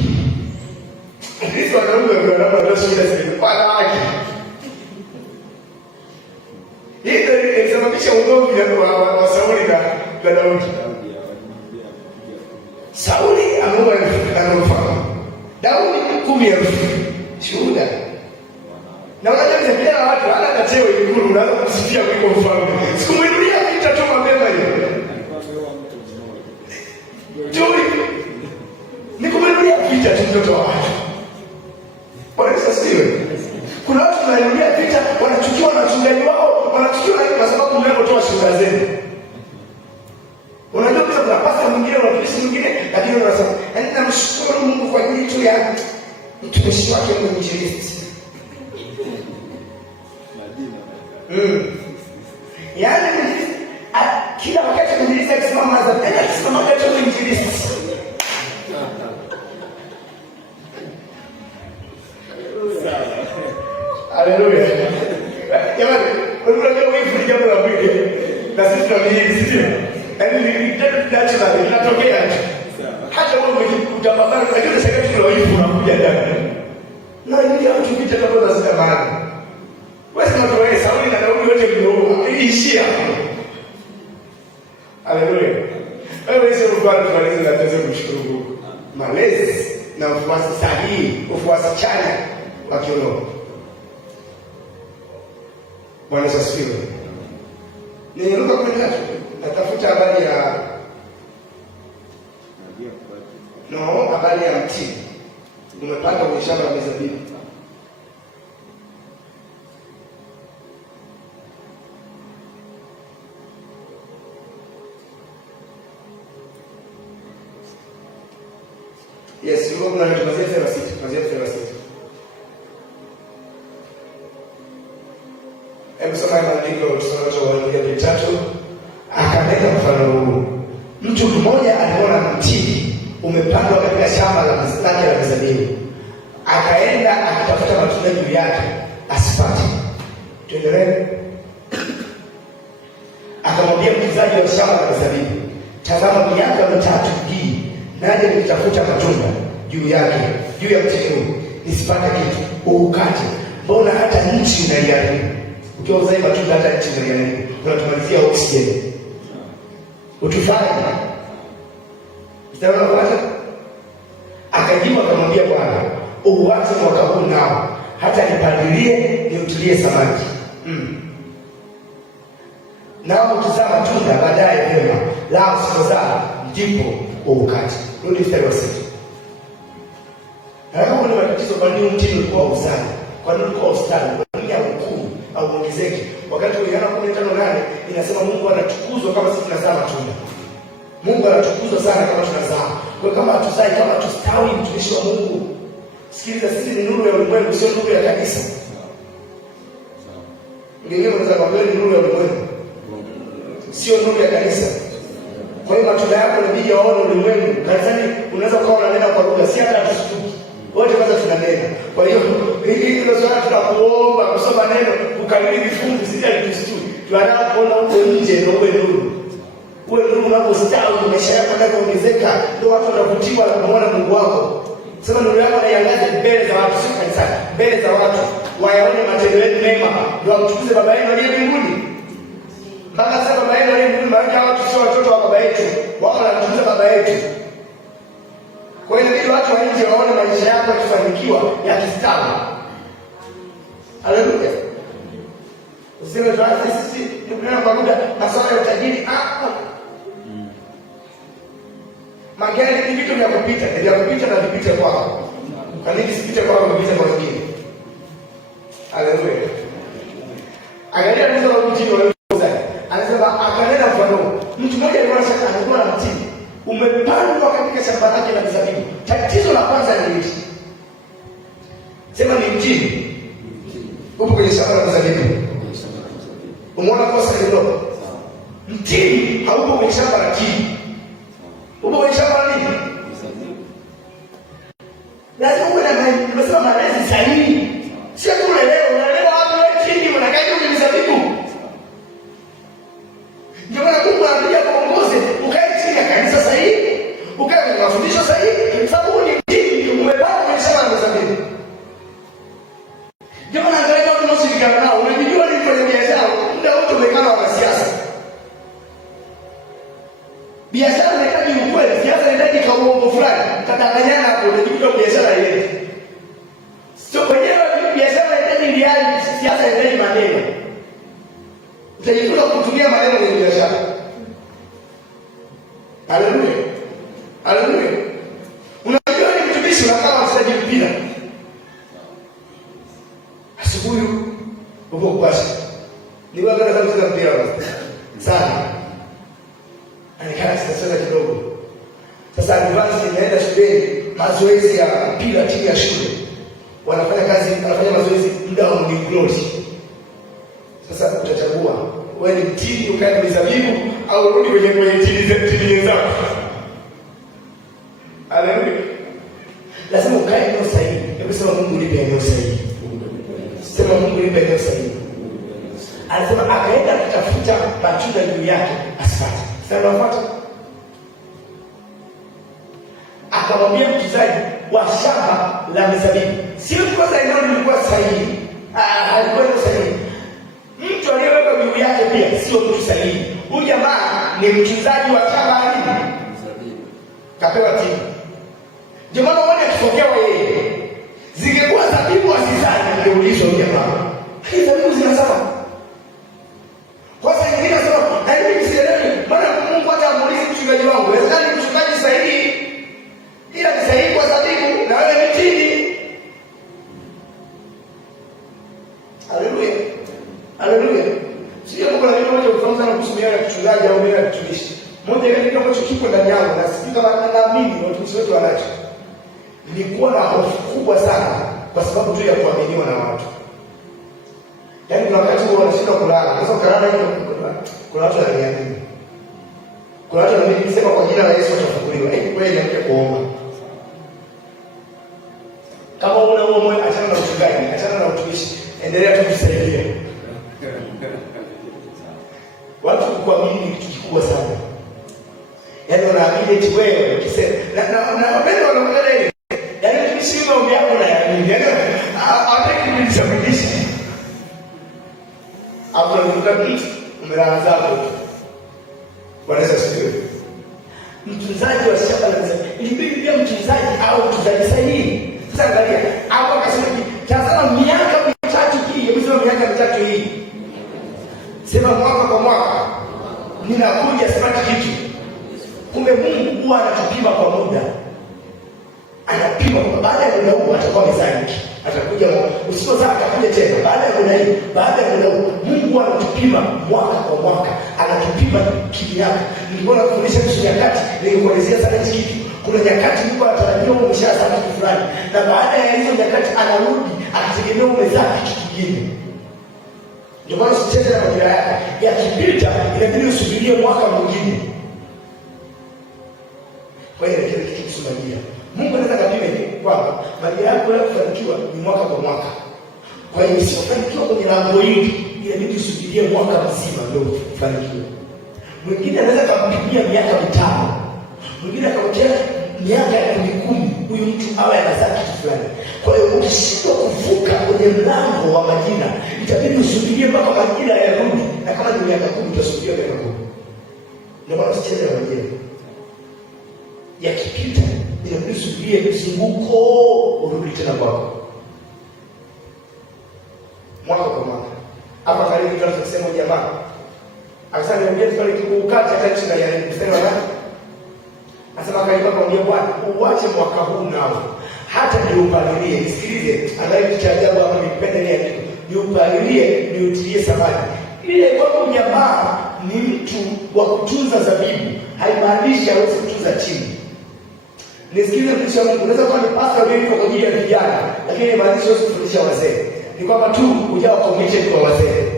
Hizo wanaume wanapenda shuhuda zile. Wanawake. Hii ndio inasababisha ugomvi wa Sauli na Daudi. Sauli anaoa Daudi 10,000 shuhuda. Na unajua pia watu hana cheo ikulu unaweza kusifia kuliko mfalme. Sikumwinulia vita tu mapema hiyo. Joi. Nikumwinulia vita tu mtoto wa watu. Bwana asifiwe. Kuna watu wanainulia vita wanachukiwa na wachungaji wao, wanachukiwa kwa sababu mnapotoa shuhuda zenu. Unajua kuna pastor mwingine na mtumishi mwingine lakini unasema, "Yaani namshukuru Mungu kwa ajili tu ya mtumishi wake mwinjilisti." Yaani kila wakati mwinjilisti akisimama tena akisimama kama mwinjilisti. Haleluya. Jamani, unajua wivu ni jambo la mwili. Na sisi tunamhili sisi. Yaani ni natural inatokea. Hata wewe umejikuta mabaya kwa hiyo sasa kuna wivu unakuja ndani. Na ndio watu vita kama za zamani. Wewe unatoa Sauli na Daudi wote mlio ishia. Haleluya. Wewe sio mfano tunaweza na tuweze kumshukuru Mungu. Malezi na ufuasi sahihi, ufuasi chanya wa kiroho. Bwana asifiwe. Ni Luka 13 natafuta habari ya habari ya mti. Umepanda kwenye shamba la mizabibu. Yes, yuko kuna mtu mzee 36. Hebu soma maandiko tunayotoa Wakorintho 3. Akaleta mfano huu. Mtu mmoja aliona mti umepandwa katika shamba la mizani la mizabibu. Akaenda akitafuta matunda juu yake asipate. Tuendelee. Akamwambia mtunzaji wa shamba la mizabibu, "Tazama miaka 3 hii naje nitafuta matunda juu yake, juu ya mti huu, nisipate kitu. Ukate. Mbona hata nchi inajaribu? Ukiwa uzai matunda hata nchi inajaribu. Unatumalizia oksijeni. Utufanye. Mstari unafuata. Akajibu akamwambia Bwana, uwache mwaka huu nao, hata nipandilie niutilie samaki." nao ukizaa matunda baadaye vyema, la usipozaa ndipo ukati. Rudi mstari wa 6. Na kama kuna matatizo, kwa nini mtini ulikuwa uzani? Kwa nini ulikuwa ustadi? Kwa nini haukui au ongezeki? Wakati wa Yohana 15:8 inasema Mungu anatukuzwa kama sisi tunazaa matunda. Mungu anatukuzwa sana kama tunazaa. Kwa kama hatuzai, kama tustawi, mtumishi wa Mungu, sikiliza, sisi ni nuru ya ulimwengu, sio nuru ya kanisa. Ngine unaweza kuambia ni nuru ya ulimwengu, sio nuru ya kanisa. Kwa hiyo matunda yako inabidi yaone ulimwengu. Kanisani unaweza kuwa unanena kwa lugha, si hata tushtuki. Wote kwanza tunanena. Kwa hiyo hili ndio swala tunakuomba kusoma neno, kukariri vifungu sisi hatushtuki. Tunataka kuona uko nje ndio uwe nuru. Uwe nuru unapostawi, maisha yako yanaongezeka, ndio watu wanavutiwa na kumwona Mungu wako. Sema nuru yako iangaze mbele za watu, sio kanisani, mbele za watu. Wayaone matendo yenu mema, ndio wamtukuze Baba yenu aliye mbinguni. Mpaka sasa Baba yenu aliye mbinguni, maana watu sio watoto wa baba yetu, wao wanamtukuza Baba yetu. Kwa hiyo ndio watu wa nje waone maisha yako yakifanikiwa, yakistawi. Haleluya. Useme tuanze sisi tunaona kwa muda masuala ya utajiri. Magari ni vitu vya kupita, ndio kupita na vipite kwako. Kaniki sipite kwako, vipite kwa wengine. Haleluya. Angalia mtu wa mjini waliouza. Anasema akanena mfano. Mtu mmoja alikuwa na mtini. Umepandwa katika shamba lake la mizabibu. Tatizo la kwanza ni nini? Sema ni mtini. Upo kwenye shamba la mizabibu. Umeona kosa hilo? Mtini haupo kwenye shamba la tini. Upo kwenye shamba la nini? Lazima uwe na nimesema malezi sahihi. Sio kule leo, unalewa watu wewe chini unakaa kwenye mizabibu. Ndio maana Mungu anakuja kuongoze, ukae chini ya kanisa sahihi, ukae kwenye mafundisho sahihi, sababu ni chini umepata kwenye shamba la mizabibu. Ndio maana angalia watu wanaoshirikiana nao, unajua ni kwenye biashara, muda wote umekaa na wanasiasa. Biashara inahitaji ukweli, siasa inahitaji kauongo fulani. Tadanganyana hapo, unajikuta biashara ile. Sio kwenyewe biashara inahitaji reality, siasa inahitaji maneno. Utajikuta kutumia maneno kwenye biashara. Haleluya. Haleluya. Unajua ni mtumishi unakaa mchezaji mpira. Asubuhi uko kupasha. Ni wewe unataka kucheza mpira sana. Anakaa sasa kidogo. Sasa advance inaenda shuleni, mazoezi ya mpira chini ya shule. Wanafanya kazi, wanafanya mazoezi muda wa ni glory. Sasa utachagua wewe ni mtini ukae mizabibu au rudi kwenye tini zako. Haleluya. Lazima ukae eneo sahihi. Hebu sema Mungu nipe eneo sahihi. Sema Mungu nipe eneo sahihi. Anasema akaenda kutafuta matunda juu yake asipate. Sasa unafuata. Akamwambia mtuzaji wa shamba la mizabibu. Sio kwanza eneo lilikuwa sahihi. Alikuwa eneo sahihi. Mtu aliyeweka juu yake pia sio mtu sahihi. Huyu jamaa ni mtunzaji wa shamba la mizabibu. Kapewa timu. Ndio maana wale akifokewa yeye. Zingekuwa zabibu asizani angeulizwa huyu jamaa. Hizo zabibu zinazaa. Kwa sababu nyingine nasema, na hivi sielewi, maana Mungu hata amuulize mchungaji wangu, wezekani mchungaji sahihi, ila ni sahihi kwa zabibu na wewe ni tini. Haleluya. Haleluya. Sio kwa nini moja ufahamu sana kuhusu mila ya mchungaji au mila ya mtumishi. Moja ya kitu ambacho kipo ndani yangu na sisi kama naamini watumishi wetu wanacho. Nilikuwa na hofu kubwa sana kwa sababu tu ya kuaminiwa na watu. Yaani kuna wakati huo wanashinda kulala. Sasa ukalala hiyo kuna watu wananiamini. Kuna watu wananiamini sema kwa jina la Yesu atafunguliwa. Kweli yake kuomba. Kama una huo moyo, achana na uchungaji, achana na utumishi. Endelea tu kusaidia. Watu kuamini ni kitu kikubwa sana. Yaani unaamini eti wewe ukisema na wapendwa wanaongea ile. Yaani utumishi maombi yako na yaamini. Yaani hawataki kujisababisha. Hapo ndio umelala zako. Bwana Yesu asifiwe. Mtunzaji wa shamba la mizabibu. Ilibidi pia mtunzaji au mtunzaji sahihi. Sasa angalia, hapo akasema tazama miaka mitatu hii, hebu sema miaka mitatu hii. Sema mwaka kwa mwaka. ninakuja sipati kitu. Kumbe Mungu huwa anatupima kwa muda. Anapima kwa baada ya muda huu atakuwa mezani. Atakuja usipozaa atakuja tena baada ya muda hii. Baada ya muda huu Mungu anatupima mwaka kwa mwaka. Anatupima kimiaka. Nilipoona kufundisha kuhusu nyakati, nilikuelezea sana hichi kitu. Kuna nyakati Mungu anatarajia umeshazaa kitu fulani, na baada ya hizo nyakati anarudi akitegemea umezaa kitu kingine. Ndio maana usicheze na majira yako. Yakipita inabidi usubirie mwaka mwingine. Kwa hiyo kile kitu kusubiria. Mungu anaweza kupima kwamba majira yako ya kufanikiwa ni mwaka kwa mwaka. Kwa hiyo usifanikiwa kwenye lango hili, inabidi usubirie mwaka mzima ndio ufanikiwe. Mwingine anaweza kumpimia miaka 5. Mwingine akamtia miaka ya 10, huyu mtu awe anazaa kitu fulani. Kwa hiyo ukishindwa kuvuka kwenye mlango wa majira, itabidi usubirie mpaka majira yarudi, na kama ni miaka 10 utasubiria miaka 10. Ndio maana usicheze na majira. Yakipita inabidi usubirie mzunguko urudi tena kwako. Mwaka kwa mwaka. Hapa karibu tunasema jamaa. Akasema niambie pale kukata hata chini ya mstari wa Asema kaiba kwa Bwana, uache mwaka huu nao. Hata niupalilie. Nisikilize, angalia kitu cha ajabu hapa nipende ni kitu. Niupalilie, niutilie samadi. Ile kwa jamaa ni mtu wa kutunza zabibu. Haimaanishi hawezi kutunza chini. Nisikilize mtu wangu, unaweza kuwa ni pastor wewe kwa ajili ya vijana, lakini haimaanishi hawezi kufundisha wazee. Ni kwamba tu ujao commission kwa wazee.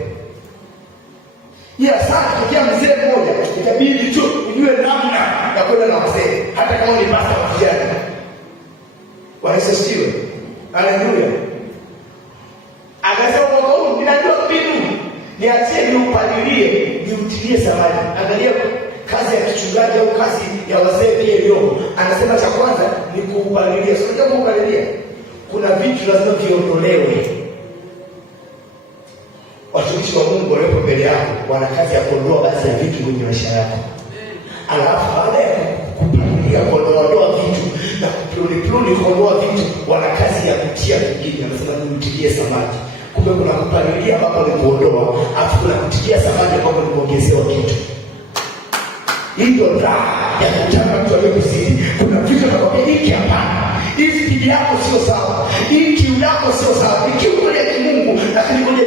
Sasa tukia mzee mmoja, itabidi tu ujue namna ya kwenda na wazee, hata kama ni pasta wa vijana. Wanasifiwe. Haleluya. Akasema mwaka huu ninajua mbinu, niachie niupalilie, niutilie samadi. Angalia kazi ya kichungaji au kazi ya wazee pia hiyo. Anasema cha kwanza ni kuupalilia. Sio kuupalilia. Kuna vitu lazima viondolewe. Watumishi wa Mungu waliopo mbele yako wana kazi ya kuondoa baadhi ya vitu kwenye maisha yako. Alafu baada ya kupalilia kuondoa vitu na kupluni kuondoa vitu, wana kazi ya kutia vingine. Anasema nimtilie samadi. Kumbe kuna kupalilia ambapo ni kuondoa, alafu kuna kutilia samadi ambapo ni kuongezewa kitu. Hiyo raha ya kutaka mtu aliyekuzidi. Kuna vitu anakwambia hiki hapana. Hii spidi yako sio sawa. Hii kiu yako sio sawa. Hii kiu ya kimungu, lakini ngoja